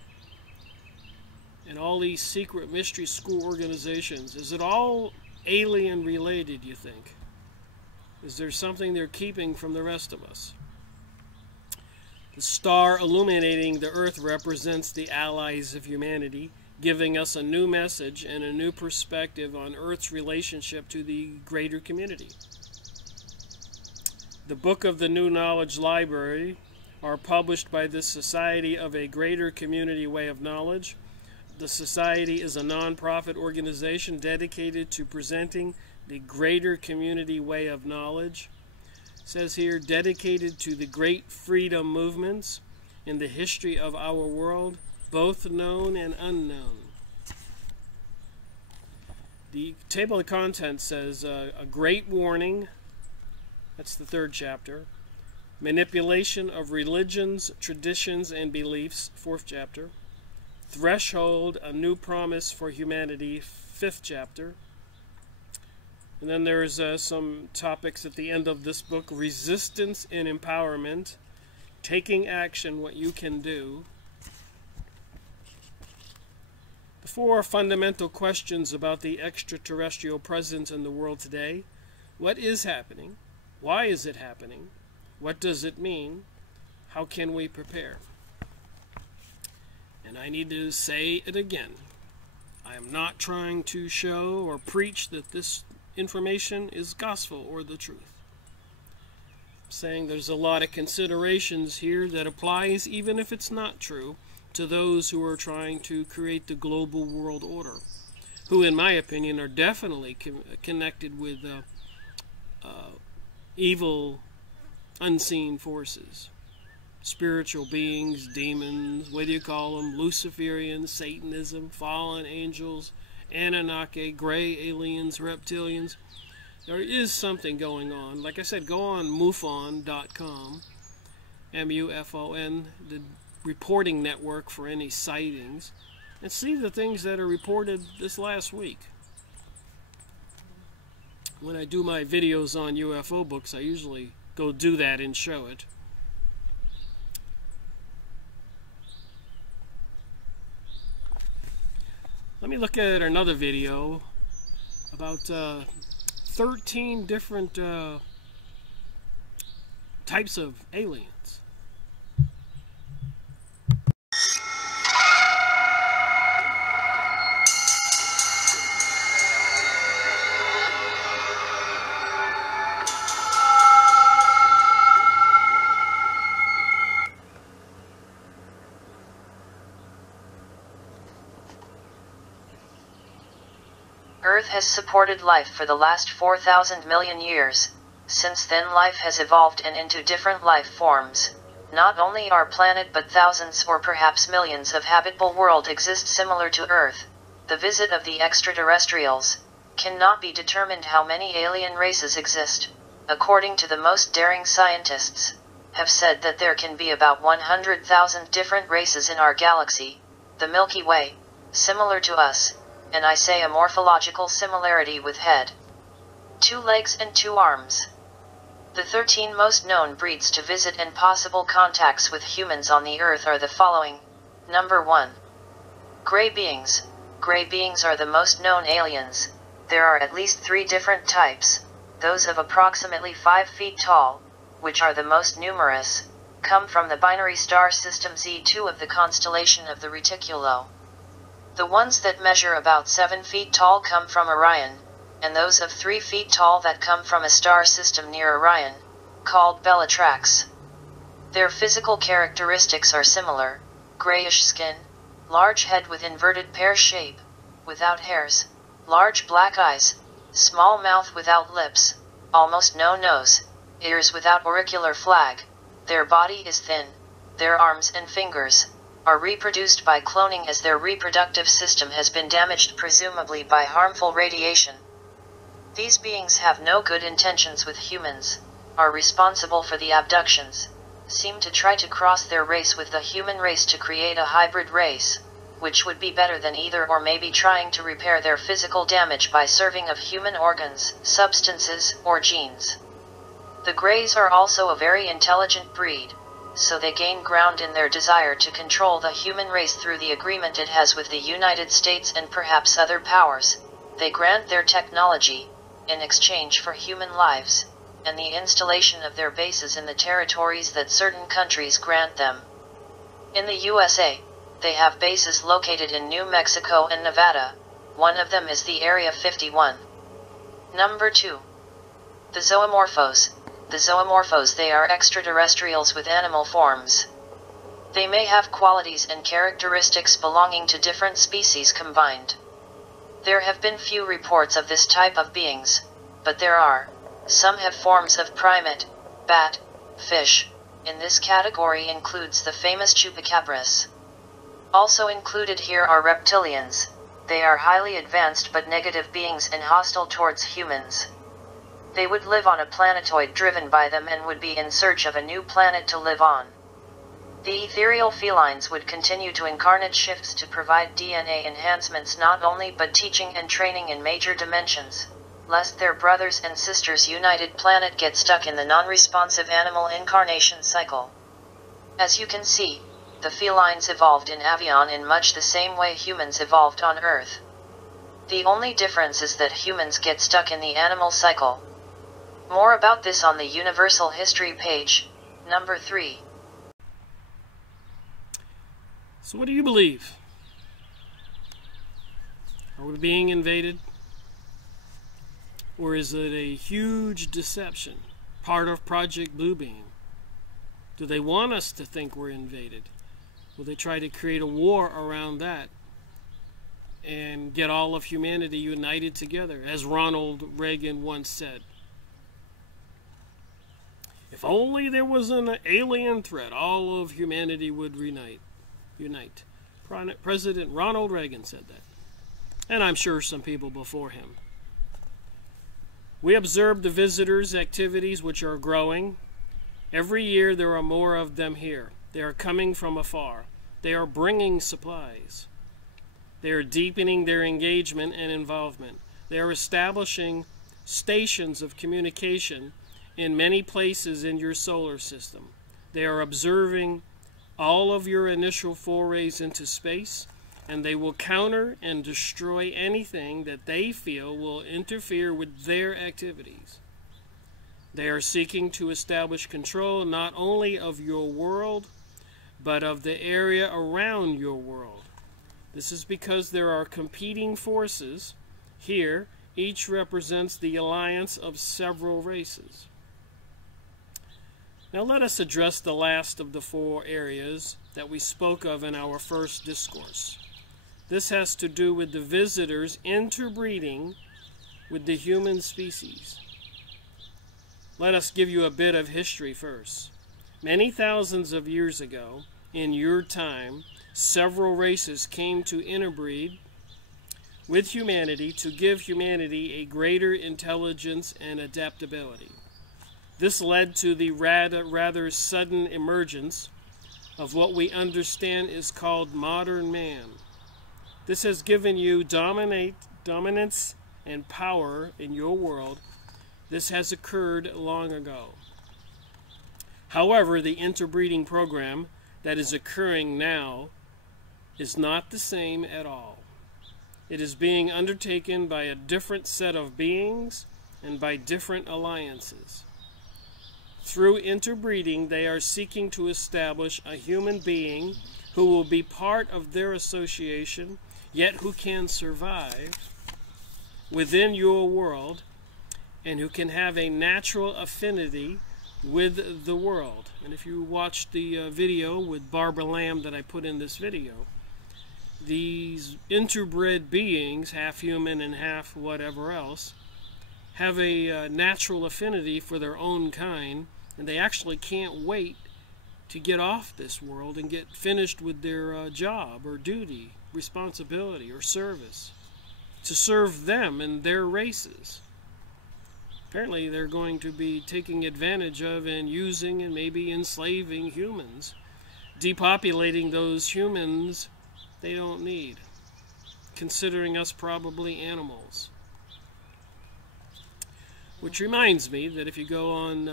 And all these secret mystery school organizations. Is it all alien related, you think? Is there something they're keeping from the rest of us? The star illuminating the earth represents the allies of humanity, giving us a new message and a new perspective on Earth's relationship to the greater community. The Book of the New Knowledge Library are published by the Society of a Greater Community Way of Knowledge. The Society is a non-profit organization dedicated to presenting the greater community way of knowledge. It says here, dedicated to the great freedom movements in the history of our world, both known and unknown. The table of contents says, a great warning, that's the 3rd chapter. Manipulation of religions, traditions, and beliefs, 4th chapter. Threshold, a new promise for humanity, 5th chapter. And then there's some topics at the end of this book. Resistance and empowerment. Taking action, what you can do. The 4 fundamental questions about the extraterrestrial presence in the world today. What is happening? Why is it happening? What does it mean? How can we prepare? And I need to say it again. I am not trying to show or preach that this information is gospel or the truth. I'm saying there's a lot of considerations here that applies, even if it's not true, to those who are trying to create the global world order, who in my opinion are definitely connected with evil unseen forces, spiritual beings, demons, what do you call them, Luciferians, Satanism, fallen angels, Anunnaki, gray aliens, reptilians. There is something going on. Like I said, go on MUFON.com, M-U-F-O-N, the reporting network for any sightings, and see the things that are reported this last week. When I do my videos on UFO books, I usually go do that and show it. Let me look at another video about 13 different types of aliens. Earth has supported life for the last 4,000 million years. Since then, life has evolved and into different life forms. Not only our planet but thousands or perhaps millions of habitable worlds exist similar to Earth. The visit of the extraterrestrials. Cannot be determined how many alien races exist. According to the most daring scientists, have said that there can be about 100,000 different races in our galaxy, the Milky Way, similar to us, and I say a morphological similarity with head, 2 legs and 2 arms. The 13 most known breeds to visit and possible contacts with humans on the Earth are the following. Number 1. Gray beings. Gray beings are the most known aliens. There are at least 3 different types. Those of approximately 5 feet tall, which are the most numerous, come from the binary star system Z2 of the constellation of the Reticulo. The ones that measure about 7 feet tall come from Orion, and those of 3 feet tall that come from a star system near Orion, called Bellatrix. Their physical characteristics are similar: grayish skin, large head with inverted pear shape, without hairs, large black eyes, small mouth without lips, almost no nose, ears without auricular flag. Their body is thin. Their arms and fingers are reproduced by cloning, as their reproductive system has been damaged presumably by harmful radiation. These beings have no good intentions with humans, are responsible for the abductions, seem to try to cross their race with the human race to create a hybrid race, which would be better than either, or maybe trying to repair their physical damage by serving of human organs, substances, or genes. The Greys are also a very intelligent breed, so they gain ground in their desire to control the human race through the agreement it has with the United States and perhaps other powers. They grant their technology, in exchange for human lives, and the installation of their bases in the territories that certain countries grant them. In the USA, they have bases located in New Mexico and Nevada. One of them is the Area 51. Number 2. The zoomorphos. The zoomorphos, they are extraterrestrials with animal forms. They may have qualities and characteristics belonging to different species combined. There have been few reports of this type of beings, but there are. Some have forms of primate, bat, fish. In this category includes the famous chupacabras. Also included here are reptilians. They are highly advanced but negative beings and hostile towards humans. They would live on a planetoid driven by them and would be in search of a new planet to live on. The ethereal felines would continue to incarnate shifts to provide DNA enhancements not only but teaching and training in major dimensions, lest their brothers and sisters united planet get stuck in the non-responsive animal incarnation cycle. As you can see, the felines evolved in Avion in much the same way humans evolved on Earth. The only difference is that humans get stuck in the animal cycle. More about this on the Universal History page, number 3. So what do you believe? Are we being invaded? Or is it a huge deception, part of Project Bluebeam? Do they want us to think we're invaded? Will they try to create a war around that and get all of humanity united together, as Ronald Reagan once said? If only there was an alien threat, all of humanity would unite. President Ronald Reagan said that. And I'm sure some people before him. We observe the visitors' activities, which are growing. Every year there are more of them here. They are coming from afar. They are bringing supplies. They are deepening their engagement and involvement. They are establishing stations of communication in many places in your solar system. They are observing all of your initial forays into space, and they will counter and destroy anything that they feel will interfere with their activities. They are seeking to establish control not only of your world, but of the area around your world. This is because there are competing forces here. Each represents the alliance of several races. Now let us address the last of the 4 areas that we spoke of in our first discourse. This has to do with the visitors interbreeding with the human species. Let us give you a bit of history first. Many thousands of years ago, in your time, several races came to interbreed with humanity to give humanity a greater intelligence and adaptability. This led to the rather sudden emergence of what we understand is called modern man. This has given you dominance and power in your world. This has occurred long ago. However, the interbreeding program that is occurring now is not the same at all. It is being undertaken by a different set of beings and by different alliances. Through interbreeding, they are seeking to establish a human being who will be part of their association, yet who can survive within your world and who can have a natural affinity with the world. And if you watched the video with Barbara Lamb that I put in this video, these interbred beings, half human and half whatever else, have a natural affinity for their own kind, and they actually can't wait to get off this world and get finished with their job or duty, responsibility or service, to serve them and their races. Apparently they're going to be taking advantage of and using and maybe enslaving humans, depopulating those humans they don't need, considering us probably animals. Which reminds me that if you go on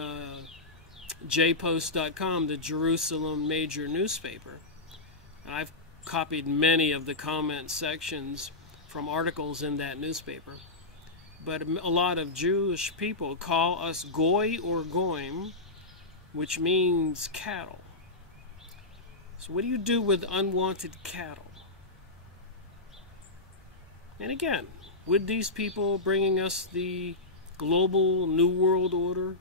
jpost.com, the Jerusalem major newspaper, I've copied many of the comment sections from articles in that newspaper, but a lot of Jewish people call us goy or goyim, which means cattle. So what do you do with unwanted cattle? And again, would these people bringing us the global New World Order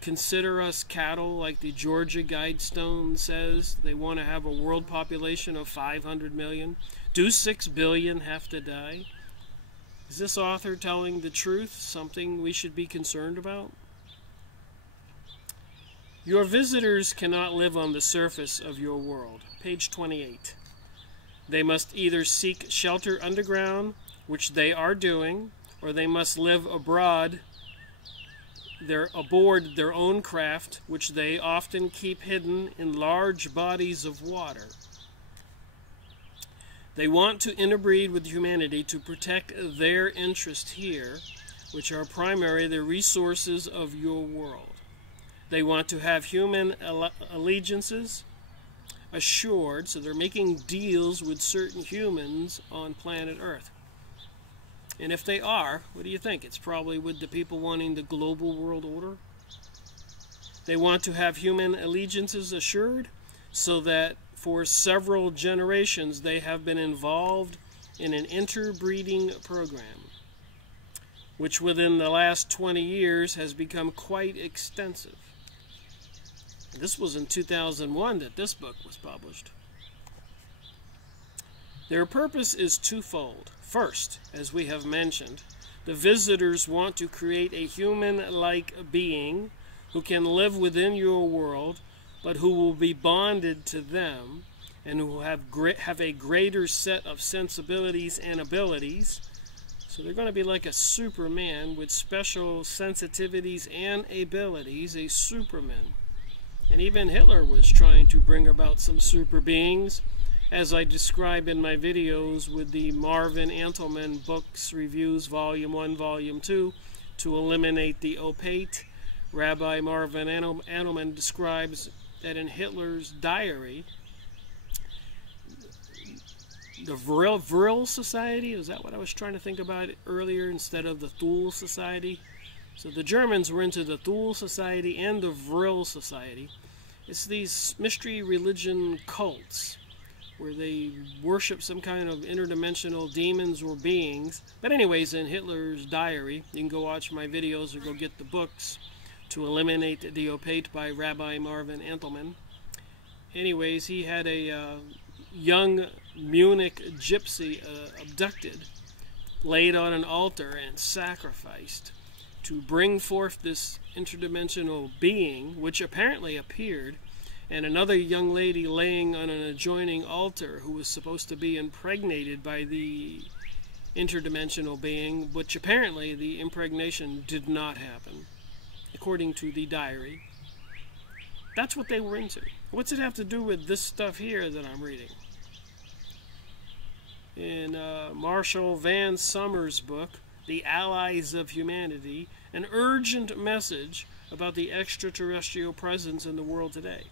consider us cattle like the Georgia Guidestone says? They want to have a world population of 500 million. Do 6 billion have to die? Is this author telling the truth, something we should be concerned about? Your visitors cannot live on the surface of your world. Page 28. They must either seek shelter underground, which they are doing, or they must live aboard their own craft, which they often keep hidden in large bodies of water. They want to interbreed with humanity to protect their interests here, which are primarily the resources of your world. They want to have human allegiances assured, so they're making deals with certain humans on planet Earth. And if they are, what do you think? It's probably with the people wanting the global world order. They want to have human allegiances assured so that for several generations they have been involved in an interbreeding program, which within the last 20 years has become quite extensive. This was in 2001 that this book was published. Their purpose is twofold. First, as we have mentioned, the visitors want to create a human-like being who can live within your world, but who will be bonded to them and who will have a greater set of sensibilities and abilities. So they're going to be like a Superman with special sensitivities and abilities, a Superman. And even Hitler was trying to bring about some super beings, as I describe in my videos with the Marvin Antelman books, reviews, Volume 1, Volume 2, to eliminate the opate. Rabbi Marvin Antelman describes that in Hitler's diary, the Vril Society, is that what I was trying to think about earlier instead of the Thule Society? So the Germans were into the Thule Society and the Vril Society. It's these mystery religion cults where they worship some kind of interdimensional demons or beings. But anyways, in Hitler's diary, you can go watch my videos or go get the books, To Eliminate the Opate by Rabbi Marvin Antelman. Anyways, he had a young Munich gypsy abducted, laid on an altar and sacrificed to bring forth this interdimensional being, which apparently appeared, and another young lady laying on an adjoining altar who was supposed to be impregnated by the interdimensional being, which apparently the impregnation did not happen, according to the diary. That's what they were into. What's it have to do with this stuff here that I'm reading? In Marshall Van Summers' book, The Allies of Humanity, an urgent message about the extraterrestrial presence in the world today.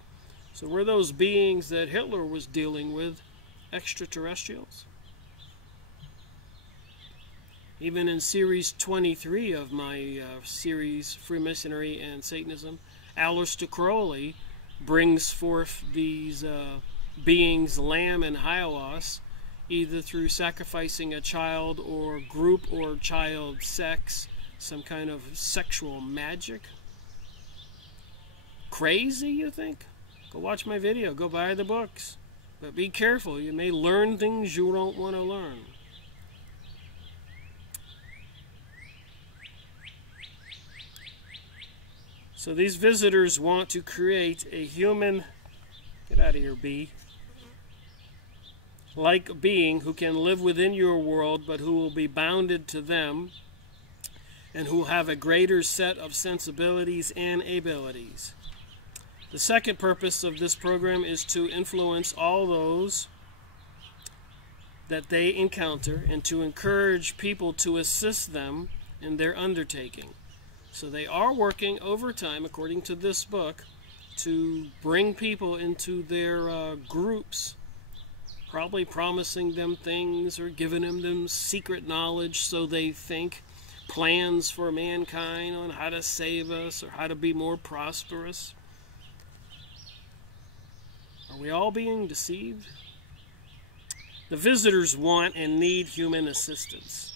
So were those beings that Hitler was dealing with extraterrestrials? Even in series 23 of my series, Freemasonry and Satanism, Aleister Crowley brings forth these beings, Lamb and Hylas, either through sacrificing a child or group or child sex, some kind of sexual magic. Crazy, you think? Go watch my video, go buy the books. But be careful, you may learn things you don't want to learn. So these visitors want to create a human, get out of here, bee, like being who can live within your world, but who will be bounded to them, and who will have a greater set of sensibilities and abilities. The second purpose of this program is to influence all those that they encounter and to encourage people to assist them in their undertaking. So they are working overtime, according to this book, to bring people into their groups, probably promising them things or giving them secret knowledge so they think, plans for mankind on how to save us or how to be more prosperous. Are we all being deceived? The visitors want and need human assistance.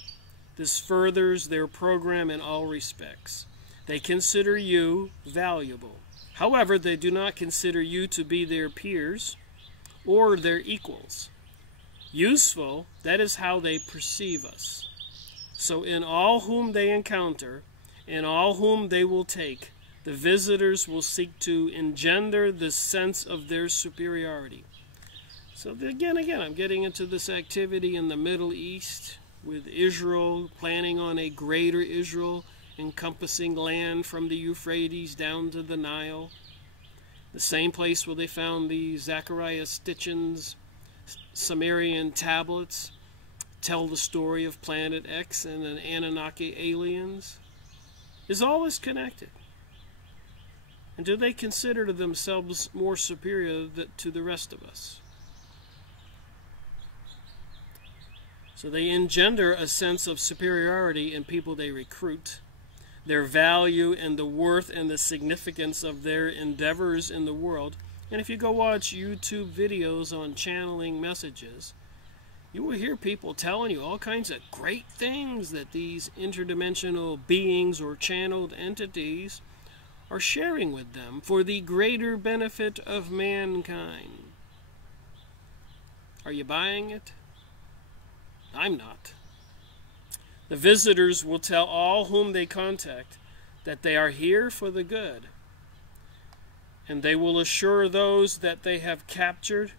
This furthers their program in all respects. They consider you valuable. However, they do not consider you to be their peers or their equals. Useful, that is how they perceive us. So in all whom they encounter, in all whom they will take, the visitors will seek to engender the sense of their superiority. So again, I'm getting into this activity in the Middle East, with Israel planning on a greater Israel encompassing land from the Euphrates down to the Nile. The same place where they found the Zechariah Stitchin's Sumerian tablets tell the story of Planet X and the Anunnaki aliens. Is all this connected? And do they consider themselves more superior to the rest of us? So they engender a sense of superiority in people they recruit, their value and the worth and the significance of their endeavors in the world. And if you go watch YouTube videos on channeling messages, you will hear people telling you all kinds of great things that these interdimensional beings or channeled entities are sharing with them for the greater benefit of mankind. Are you buying it? I'm not. The visitors will tell all whom they contact that they are here for the good, and they will assure those that they have captured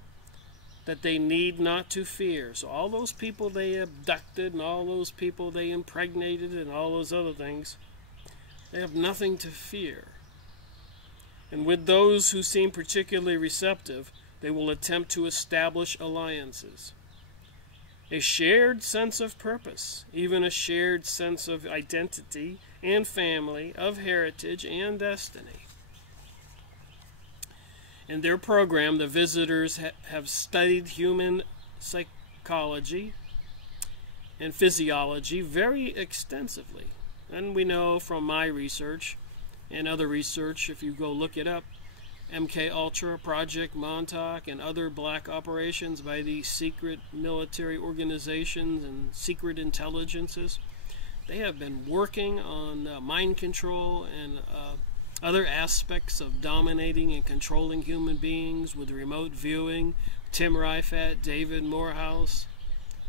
that they need not to fear. So all those people they abducted and all those people they impregnated and all those other things, they have nothing to fear. And with those who seem particularly receptive, they will attempt to establish alliances. A shared sense of purpose, even a shared sense of identity and family, of heritage and destiny. In their program, the visitors have studied human psychology and physiology very extensively. And we know from my research and other research, if you go look it up, MK Ultra, Project Montauk, and other black operations by these secret military organizations and secret intelligences. They have been working on mind control and other aspects of dominating and controlling human beings with remote viewing. Tim Rifat, David Morehouse,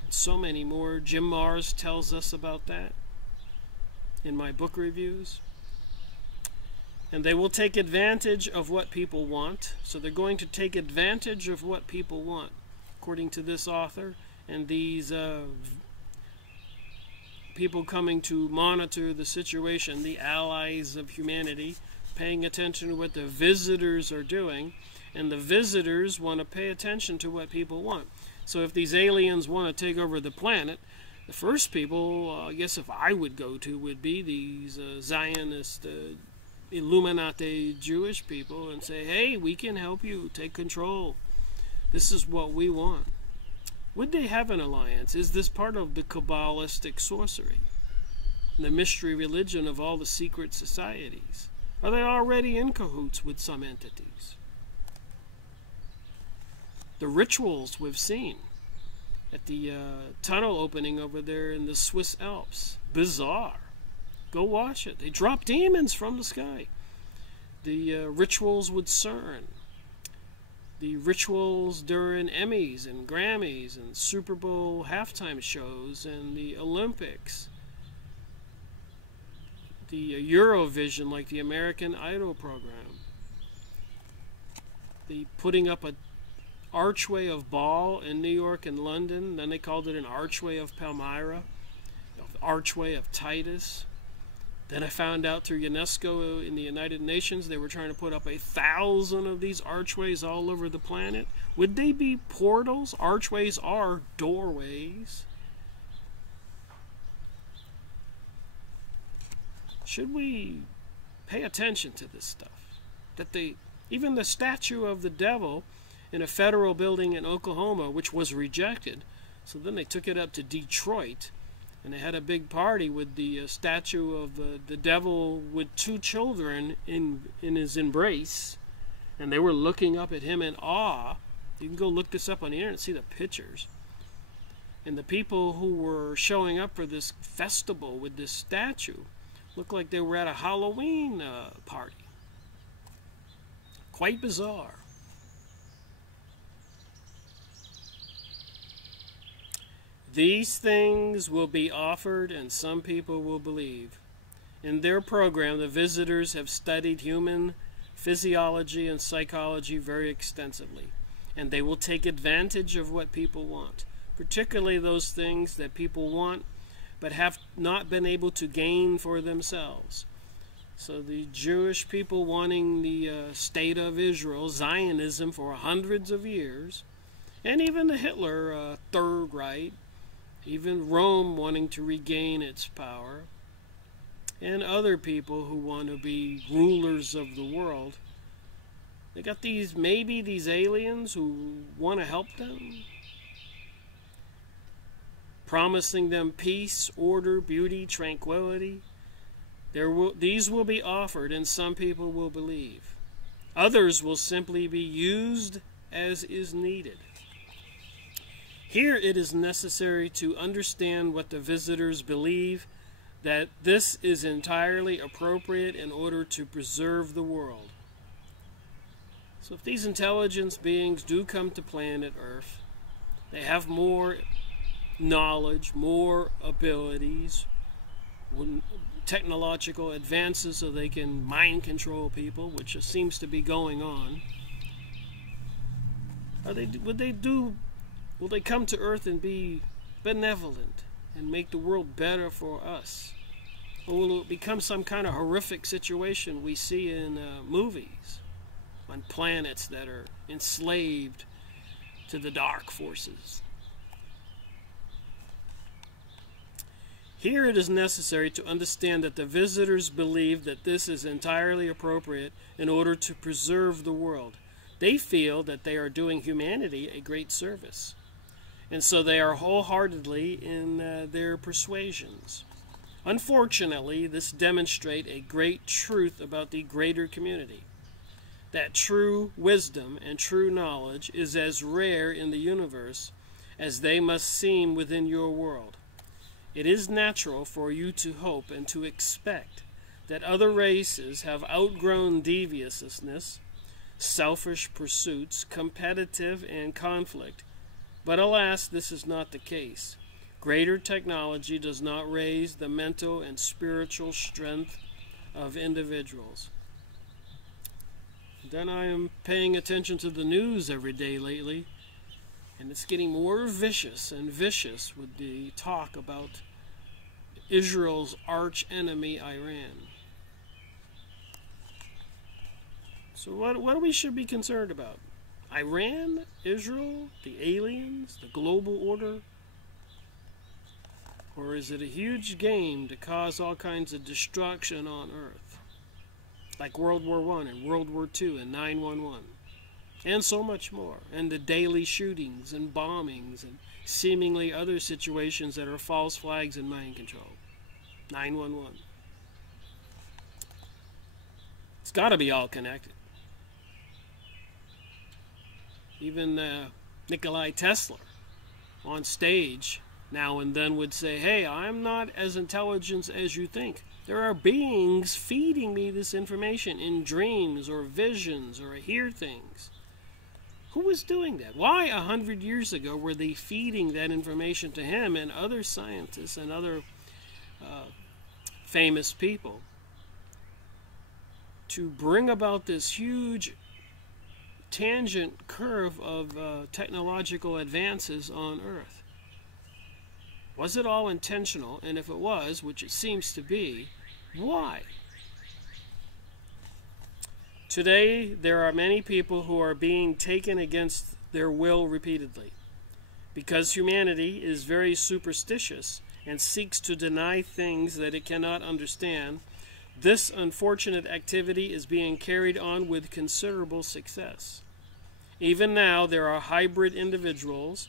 and so many more. Jim Mars tells us about that in my book reviews. And they will take advantage of what people want. So they're going to take advantage of what people want, according to this author and these people coming to monitor the situation, the allies of humanity, paying attention to what the visitors are doing, and the visitors want to pay attention to what people want. So if these aliens want to take over the planet, the first people, I guess if I would go to, would be these Zionist, Illuminati Jewish people and say, hey, we can help you take control. This is what we want. Would they have an alliance? Is this part of the Kabbalistic sorcery, the mystery religion of all the secret societies? Are they already in cahoots with some entities? The rituals we've seen at the tunnel opening over there in the Swiss Alps, bizarre. Go watch it. They drop demons from the sky. The rituals with CERN. The rituals during Emmys and Grammys and Super Bowl halftime shows and the Olympics. The Eurovision, like the American Idol program. The putting up an archway of Baal in New York and London. Then they called it an archway of Palmyra. Archway of Titus. Then I found out through UNESCO in the United Nations they were trying to put up 1,000 of these archways all over the planet. Would they be portals? Archways are doorways. Should we pay attention to this stuff? That even the statue of the devil in a federal building in Oklahoma, which was rejected, so then they took it up to Detroit, and they had a big party with the statue of the devil with 2 children in his embrace, and they were looking up at him in awe. You can go look this up on the internet and see the pictures. And the people who were showing up for this festival with this statue looked like they were at a Halloween party. Quite bizarre. These things will be offered and some people will believe. In their program, the visitors have studied human physiology and psychology very extensively, and they will take advantage of what people want, particularly those things that people want but have not been able to gain for themselves. So the Jewish people wanting the state of Israel, Zionism, for hundreds of years, and even the Hitler Third Reich, even Rome wanting to regain its power, and other people who want to be rulers of the world. They got maybe these aliens who want to help them, promising them peace, order, beauty, tranquility. These will be offered and some people will believe. Others will simply be used as is needed. Here it is necessary to understand what the visitors believe, that this is entirely appropriate in order to preserve the world. So if these intelligence beings do come to planet Earth, they have more knowledge, more abilities, technological advances so they can mind control people, which seems to be going on. Will they come to Earth and be benevolent and make the world better for us? Or will it become some kind of horrific situation we see in movies on planets that are enslaved to the dark forces? Here it is necessary to understand that the visitors believe that this is entirely appropriate in order to preserve the world. They feel that they are doing humanity a great service. And so they are wholeheartedly in their persuasions. Unfortunately, this demonstrates a great truth about the greater community. That true wisdom and true knowledge is as rare in the universe as they must seem within your world. It is natural for you to hope and to expect that other races have outgrown deviousness, selfish pursuits, competitive and conflict. But alas, this is not the case. Greater technology does not raise the mental and spiritual strength of individuals. Then I am paying attention to the news every day lately, and it's getting more vicious and vicious with the talk about Israel's arch enemy, Iran. So what we should be concerned about? Iran, Israel, the aliens, the global order? Or is it a huge game to cause all kinds of destruction on Earth? Like World War I and World War II and 9/11. And so much more. And the daily shootings and bombings and seemingly other situations that are false flags and mind control. 9/11. It's got to be all connected. Even Nikola Tesla on stage now and then would say, hey, I'm not as intelligent as you think. There are beings feeding me this information in dreams or visions, or I hear things. Who was doing that? Why 100 years ago were they feeding that information to him and other scientists and other famous people to bring about this huge tangent curve of technological advances on Earth? Was it all intentional? And if it was, which it seems to be, why? Today, there are many people who are being taken against their will repeatedly. Because humanity is very superstitious and seeks to deny things that it cannot understand, this unfortunate activity is being carried on with considerable success. Even now, there are hybrid individuals,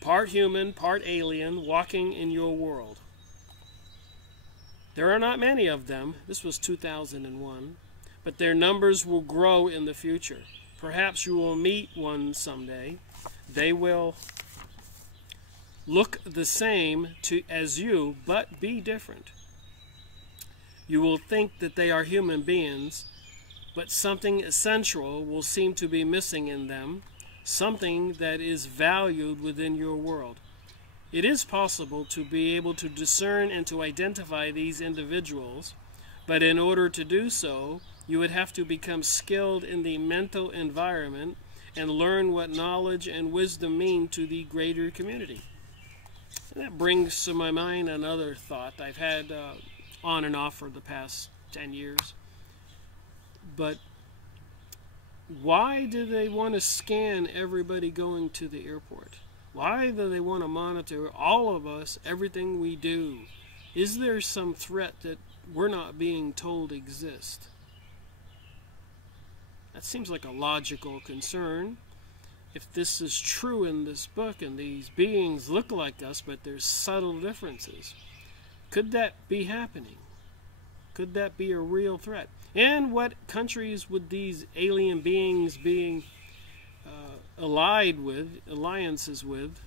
part human, part alien, walking in your world. There are not many of them. This was 2001. But their numbers will grow in the future. Perhaps you will meet one someday. They will look the same as you, but be different. You will think that they are human beings, but something essential will seem to be missing in them, something that is valued within your world. It is possible to be able to discern and to identify these individuals, but in order to do so, you would have to become skilled in the mental environment and learn what knowledge and wisdom mean to the greater community. And that brings to my mind another thought I've had on and off for the past 10 years. But why do they want to scan everybody going to the airport? Why do they want to monitor all of us, everything we do? Is there some threat that we're not being told exists? That seems like a logical concern. If this is true in this book and these beings look like us, but there's subtle differences, could that be happening? Could that be a real threat? And what countries would these alien beings being alliances with,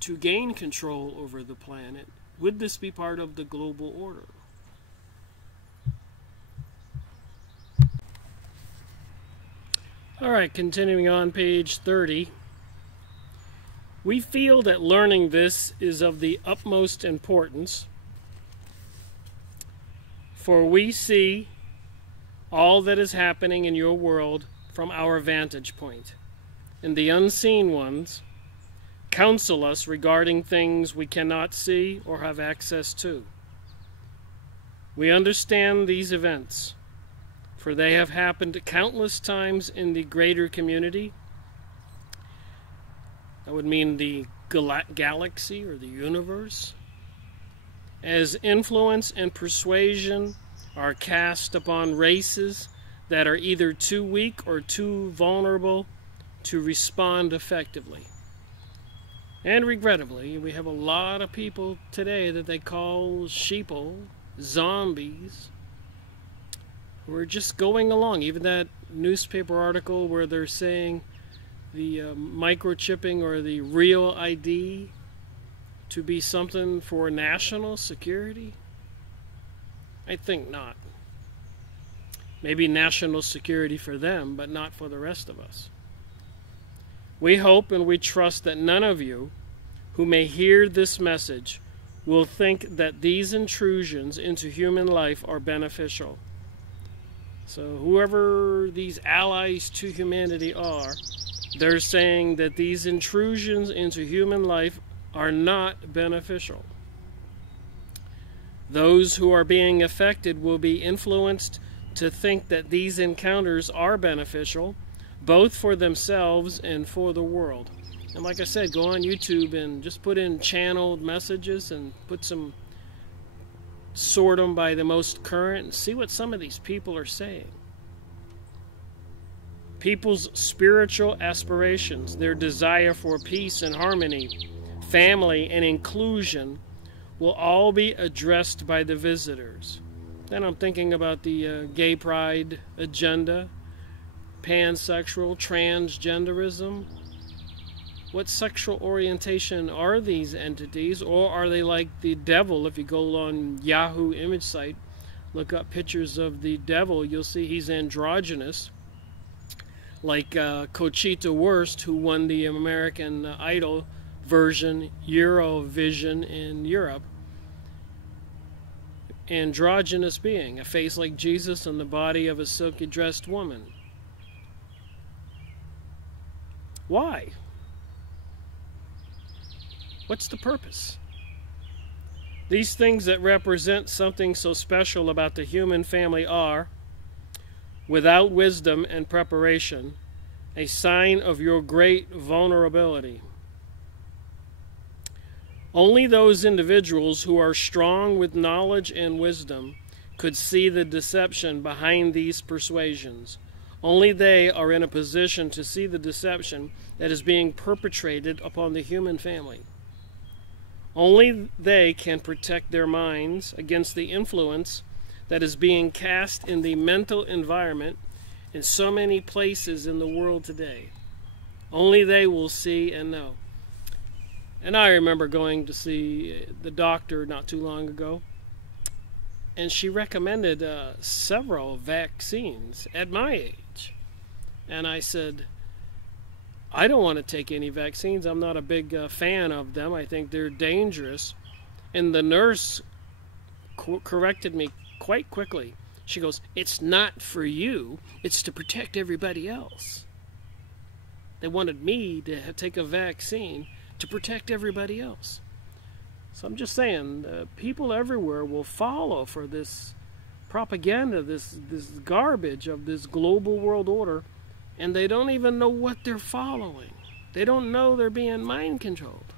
to gain control over the planet? Would this be part of the global order? All right, continuing on page 30. We feel that learning this is of the utmost importance, for we see all that is happening in your world from our vantage point, and the unseen ones counsel us regarding things we cannot see or have access to. We understand these events, for they have happened countless times in the greater community. That would mean the galaxy or the universe. As influence and persuasion are cast upon races that are either too weak or too vulnerable to respond effectively. And regrettably, we have a lot of people today that they call sheeple, zombies, who are just going along. Even that newspaper article where they're saying the microchipping or the real ID to be something for national security? I think not. Maybe national security for them, but not for the rest of us. We hope and we trust that none of you who may hear this message will think that these intrusions into human life are beneficial. So whoever these allies to humanity are, they're saying that these intrusions into human life are not beneficial. Those who are being affected will be influenced to think that these encounters are beneficial, both for themselves and for the world. And like I said, go on YouTube and just put in channeled messages and sort them by the most current and see what some of these people are saying. People's spiritual aspirations, their desire for peace and harmony, family and inclusion will all be addressed by the visitors. Then I'm thinking about the gay pride agenda, pansexual, transgenderism. What sexual orientation are these entities, or are they like the devil? If you go on Yahoo image site, look up pictures of the devil, you'll see he's androgynous, like Conchita Wurst, who won the American Idol version Eurovision in Europe. Androgynous being, a face like Jesus and the body of a silky dressed woman. Why? What's the purpose? These things that represent something so special about the human family are, without wisdom and preparation, a sign of your great vulnerability. Only those individuals who are strong with knowledge and wisdom could see the deception behind these persuasions. Only they are in a position to see the deception that is being perpetrated upon the human family. Only they can protect their minds against the influence that is being cast in the mental environment in so many places in the world today. Only they will see and know. And I remember going to see the doctor not too long ago, and she recommended several vaccines at my age. And I said, I don't want to take any vaccines. I'm not a big fan of them. I think they're dangerous. And the nurse corrected me quite quickly. She goes, it's not for you. It's to protect everybody else. They wanted me to take a vaccine to protect everybody else. So I'm just saying, people everywhere will follow for this propaganda, this garbage of this global world order, and they don't even know what they're following. They don't know they're being mind controlled.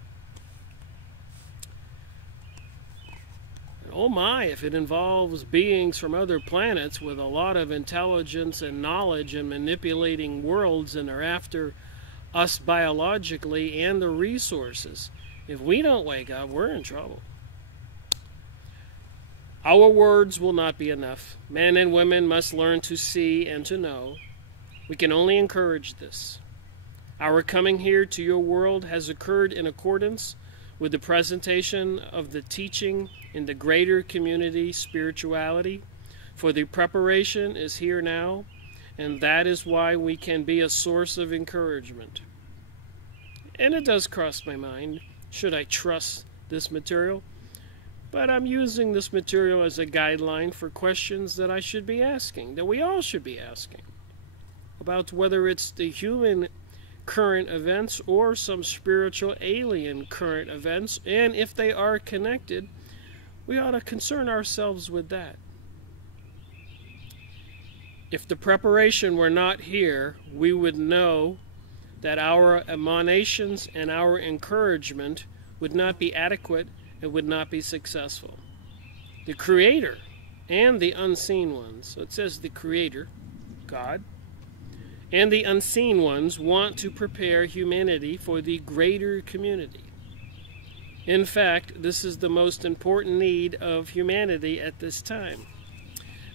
And oh my, if it involves beings from other planets with a lot of intelligence and knowledge and manipulating worlds, and are after us biologically and the resources, if we don't wake up, we're in trouble. Our words will not be enough. Men and women must learn to see and to know. We can only encourage this. Our coming here to your world has occurred in accordance with the presentation of the teaching in the greater community spirituality, for the preparation is here now, and that is why we can be a source of encouragement. And it does cross my mind, should I trust this material? But I'm using this material as a guideline for questions that I should be asking, that we all should be asking, about whether it's the human current events or some spiritual alien current events, and if they are connected, we ought to concern ourselves with that. If the preparation were not here, we would know that our emanations and our encouragement would not be adequate and would not be successful. The Creator and the unseen ones, so it says the Creator, God, and the unseen ones want to prepare humanity for the greater community. In fact, this is the most important need of humanity at this time.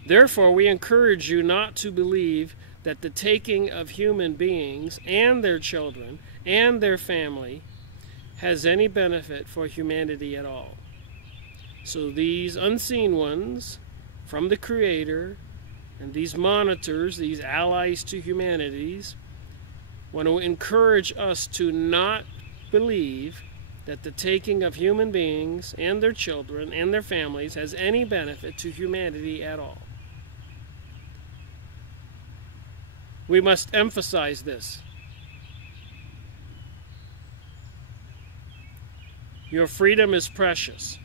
Therefore, we encourage you not to believe that the taking of human beings and their children and their family has any benefit for humanity at all. So these unseen ones from the Creator and these monitors, these allies to humanities, want to encourage us to not believe that the taking of human beings and their children and their families has any benefit to humanity at all. We must emphasize this. Your freedom is precious.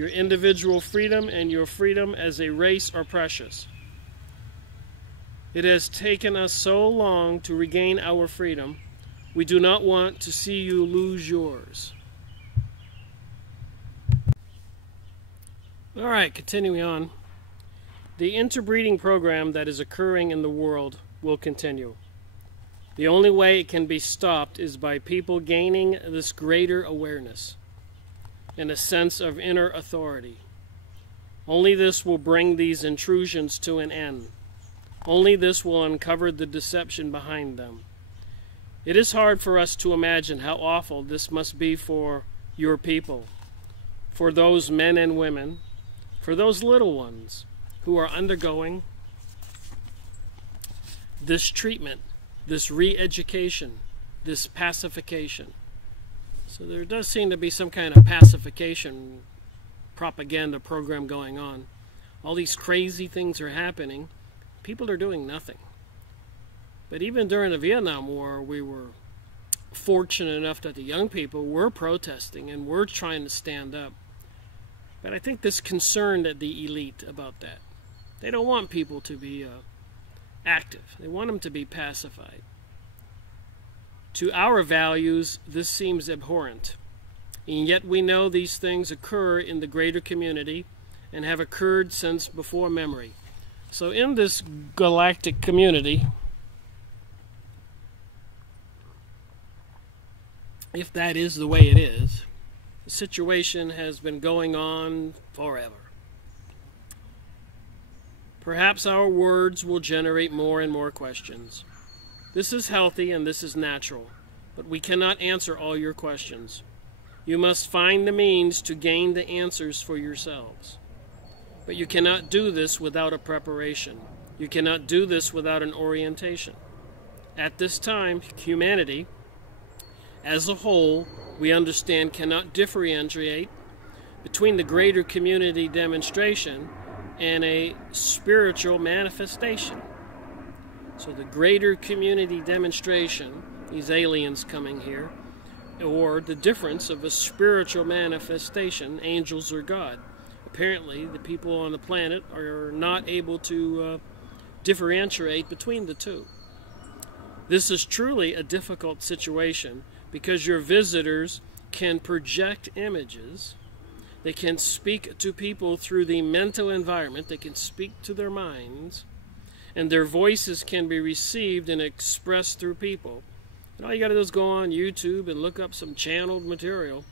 Your individual freedom and your freedom as a race are precious. It has taken us so long to regain our freedom. We do not want to see you lose yours. All right, continuing on. The interbreeding program that is occurring in the world will continue. The only way it can be stopped is by people gaining this greater awareness and a sense of inner authority. Only this will bring these intrusions to an end. Only this will uncover the deception behind them. It is hard for us to imagine how awful this must be for your people, for those men and women, for those little ones who are undergoing this treatment, this re-education, this pacification. So there does seem to be some kind of pacification propaganda program going on. All these crazy things are happening. People are doing nothing. But even during the Vietnam War, we were fortunate enough that the young people were protesting and were trying to stand up. But I think this concerned the elite about that. They don't want people to be active. They want them to be pacified. To our values, this seems abhorrent. And yet we know these things occur in the greater community and have occurred since before memory. So in this galactic community, if that is the way it is, the situation has been going on forever. Perhaps our words will generate more and more questions. This is healthy and this is natural, but we cannot answer all your questions. You must find the means to gain the answers for yourselves. But you cannot do this without a preparation. You cannot do this without an orientation. At this time, humanity, as a whole, we understand cannot differentiate between the greater community demonstration and a spiritual manifestation. So the greater community demonstration, these aliens coming here, or the difference of a spiritual manifestation, angels or God. Apparently, the people on the planet are not able to differentiate between the two. This is truly a difficult situation because your visitors can project images. They can speak to people through the mental environment. They can speak to their minds. And their voices can be received and expressed through people. And all you got to do is go on YouTube and look up some channeled material.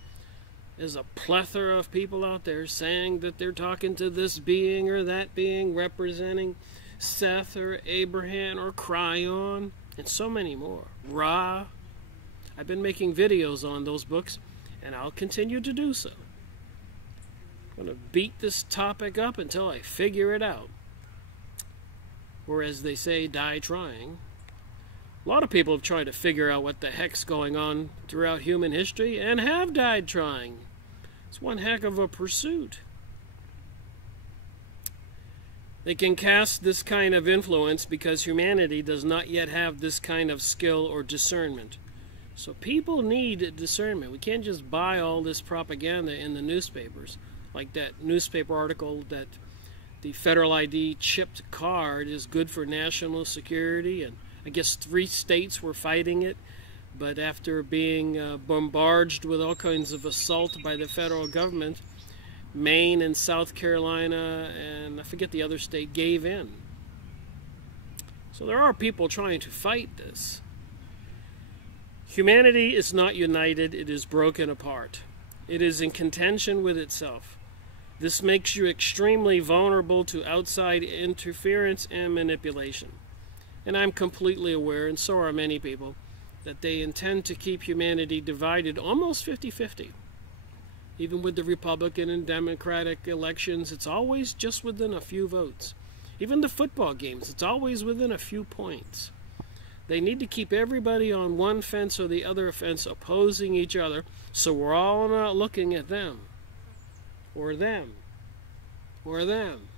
There's a plethora of people out there saying that they're talking to this being or that being, representing Seth or Abraham or Cryon, and so many more. Ra. I've been making videos on those books, and I'll continue to do so. I'm going to beat this topic up until I figure it out. Or as they say, die trying. A lot of people have tried to figure out what the heck's going on throughout human history and have died trying. It's one heck of a pursuit. They can cast this kind of influence because humanity does not yet have this kind of skill or discernment. So people need discernment. We can't just buy all this propaganda in the newspapers. Like that newspaper article that the Federal ID chipped card is good for national security, and I guess 3 states were fighting it, but after being bombarded with all kinds of assault by the federal government, Maine and South Carolina and I forget the other state gave in. So there are people trying to fight this. Humanity is not united, it is broken apart. It is in contention with itself. This makes you extremely vulnerable to outside interference and manipulation. And I'm completely aware, and so are many people, that they intend to keep humanity divided almost 50-50. Even with the Republican and Democratic elections, it's always just within a few votes. Even the football games, it's always within a few points. They need to keep everybody on one fence or the other fence opposing each other, so we're all not looking at them. Or them. Or them.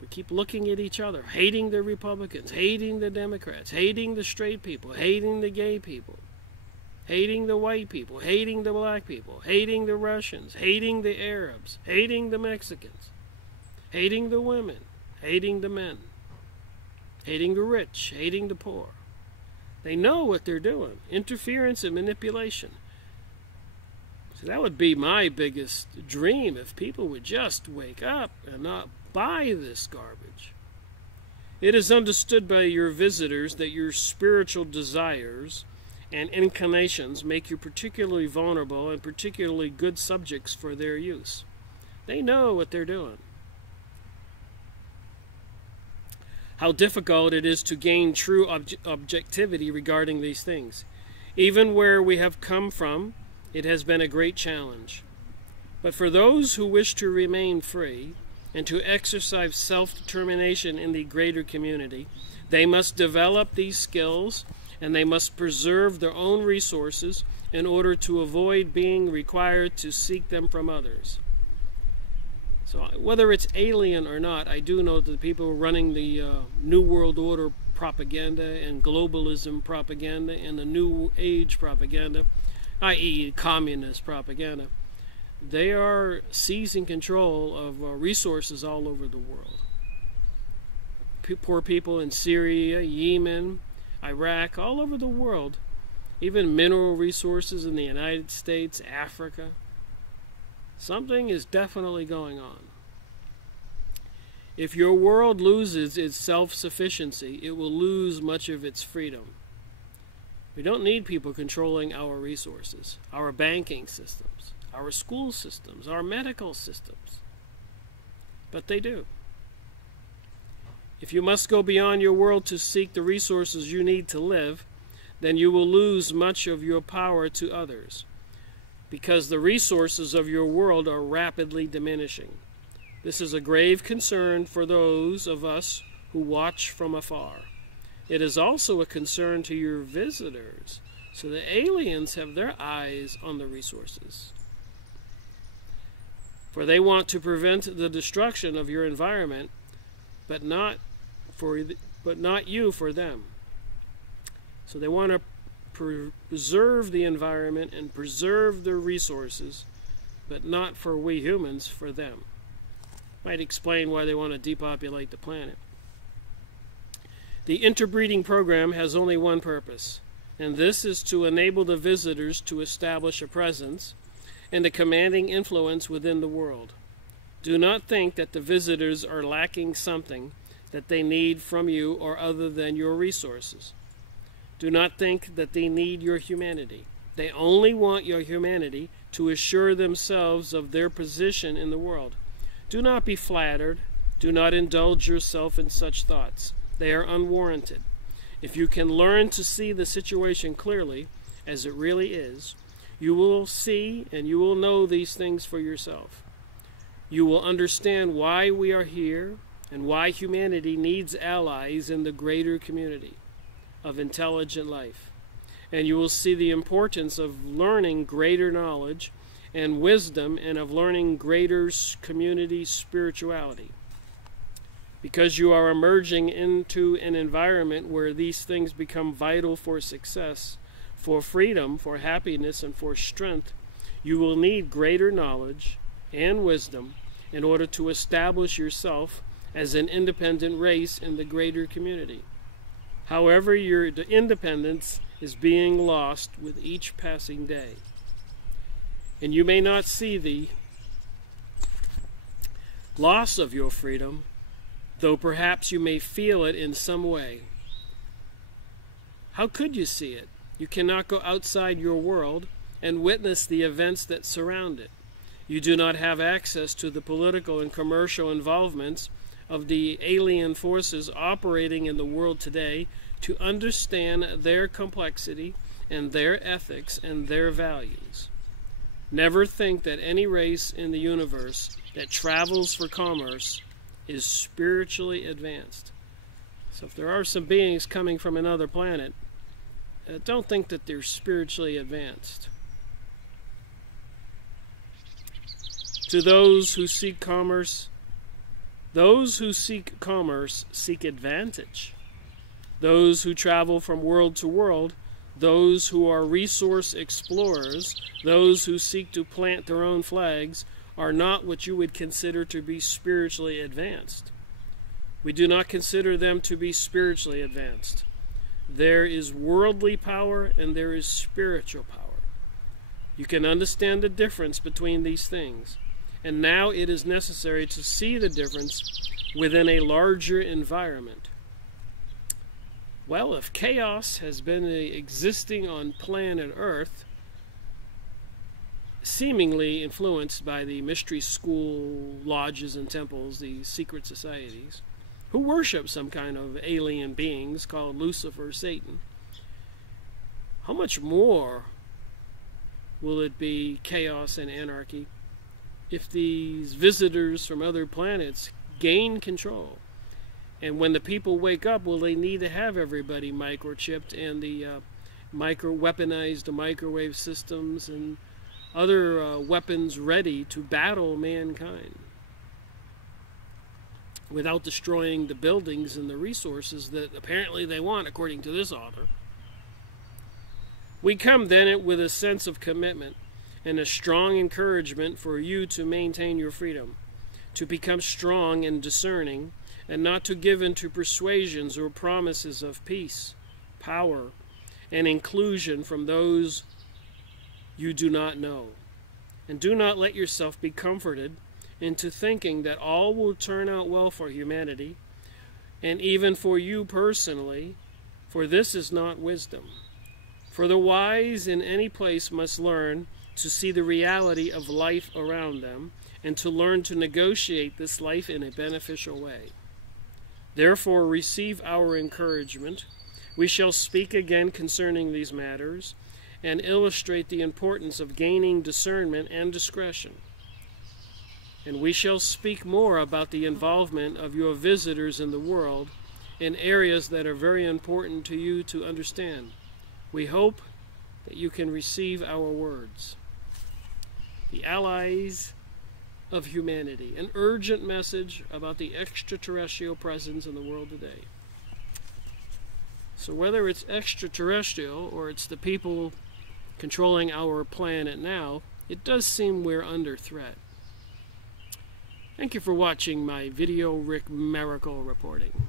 We keep looking at each other, hating the Republicans, hating the Democrats, hating the straight people, hating the gay people, hating the white people, hating the black people, hating the Russians, hating the Arabs, hating the Mexicans, hating the women, hating the men, hating the rich, hating the poor. They know what they're doing. Interference and manipulation. So that would be my biggest dream, if people would just wake up and not buy this garbage. It is understood by your visitors that your spiritual desires and inclinations make you particularly vulnerable and particularly good subjects for their use. They know what they're doing. How difficult it is to gain true objectivity regarding these things. Even where we have come from, it has been a great challenge. But for those who wish to remain free and to exercise self-determination in the greater community, they must develop these skills and they must preserve their own resources in order to avoid being required to seek them from others. So whether it's alien or not, I do know that the people running the New World Order propaganda and globalism propaganda and the New Age propaganda, i.e. communist propaganda, they are seizing control of resources all over the world. Poor people in Syria, Yemen, Iraq, all over the world, even mineral resources in the United States, Africa. Something is definitely going on. If your world loses its self-sufficiency, it will lose much of its freedom. We don't need people controlling our resources, our banking systems, our school systems, our medical systems. But they do. If you must go beyond your world to seek the resources you need to live, then you will lose much of your power to others, because the resources of your world are rapidly diminishing. This is a grave concern for those of us who watch from afar. It is also a concern to your visitors, so the aliens have their eyes on the resources. For they want to prevent the destruction of your environment, but not you for them. So they want to preserve the environment and preserve their resources, but not for we humans, for them. Might explain why they want to depopulate the planet. The interbreeding program has only one purpose, and this is to enable the visitors to establish a presence and a commanding influence within the world. Do not think that the visitors are lacking something that they need from you or other than your resources. Do not think that they need your humanity. They only want your humanity to assure themselves of their position in the world. Do not be flattered. Do not indulge yourself in such thoughts. They are unwarranted. If you can learn to see the situation clearly, as it really is, you will see and you will know these things for yourself. You will understand why we are here and why humanity needs allies in the greater community of intelligent life. And you will see the importance of learning greater knowledge and wisdom and of learning greater community spirituality. Because you are emerging into an environment where these things become vital for success, for freedom, for happiness, and for strength, you will need greater knowledge and wisdom in order to establish yourself as an independent race in the greater community. However, your independence is being lost with each passing day. And you may not see the loss of your freedom, though perhaps you may feel it in some way. How could you see it? You cannot go outside your world and witness the events that surround it. You do not have access to the political and commercial involvements of the alien forces operating in the world today to understand their complexity and their ethics and their values. Never think that any race in the universe that travels for commerce is spiritually advanced. So if there are some beings coming from another planet, don't think that they're spiritually advanced. To those who seek commerce seek advantage. Those who travel from world to world those who are resource explorers, those who seek to plant their own flags, are not what you would consider to be spiritually advanced. We do not consider them to be spiritually advanced. There is worldly power and there is spiritual power. You can understand the difference between these things. And now it is necessary to see the difference within a larger environment. Well, if chaos has been existing on planet Earth, seemingly influenced by the mystery school lodges and temples, the secret societies, who worship some kind of alien beings called Lucifer, Satan, how much more will it be chaos and anarchy if these visitors from other planets gain control? And when the people wake up, will they need to have everybody microchipped and the weaponized microwave systems and other weapons ready to battle mankind without destroying the buildings and the resources that apparently they want, according to this author? We come then with a sense of commitment and a strong encouragement for you to maintain your freedom, to become strong and discerning, and not to give in to persuasions or promises of peace, power, and inclusion from those you do not know. And do not let yourself be comforted into thinking that all will turn out well for humanity, and even for you personally, for this is not wisdom. For the wise in any place must learn to see the reality of life around them, and to learn to negotiate this life in a beneficial way. Therefore, receive our encouragement. We shall speak again concerning these matters, and illustrate the importance of gaining discernment and discretion. And we shall speak more about the involvement of your visitors in the world in areas that are very important to you to understand. We hope that you can receive our words. The Allies of Humanity, an urgent message about the extraterrestrial presence in the world today. So whether it's extraterrestrial or it's the people controlling our planet now, it does seem we're under threat. Thank you for watching my video Rick Miracle reporting.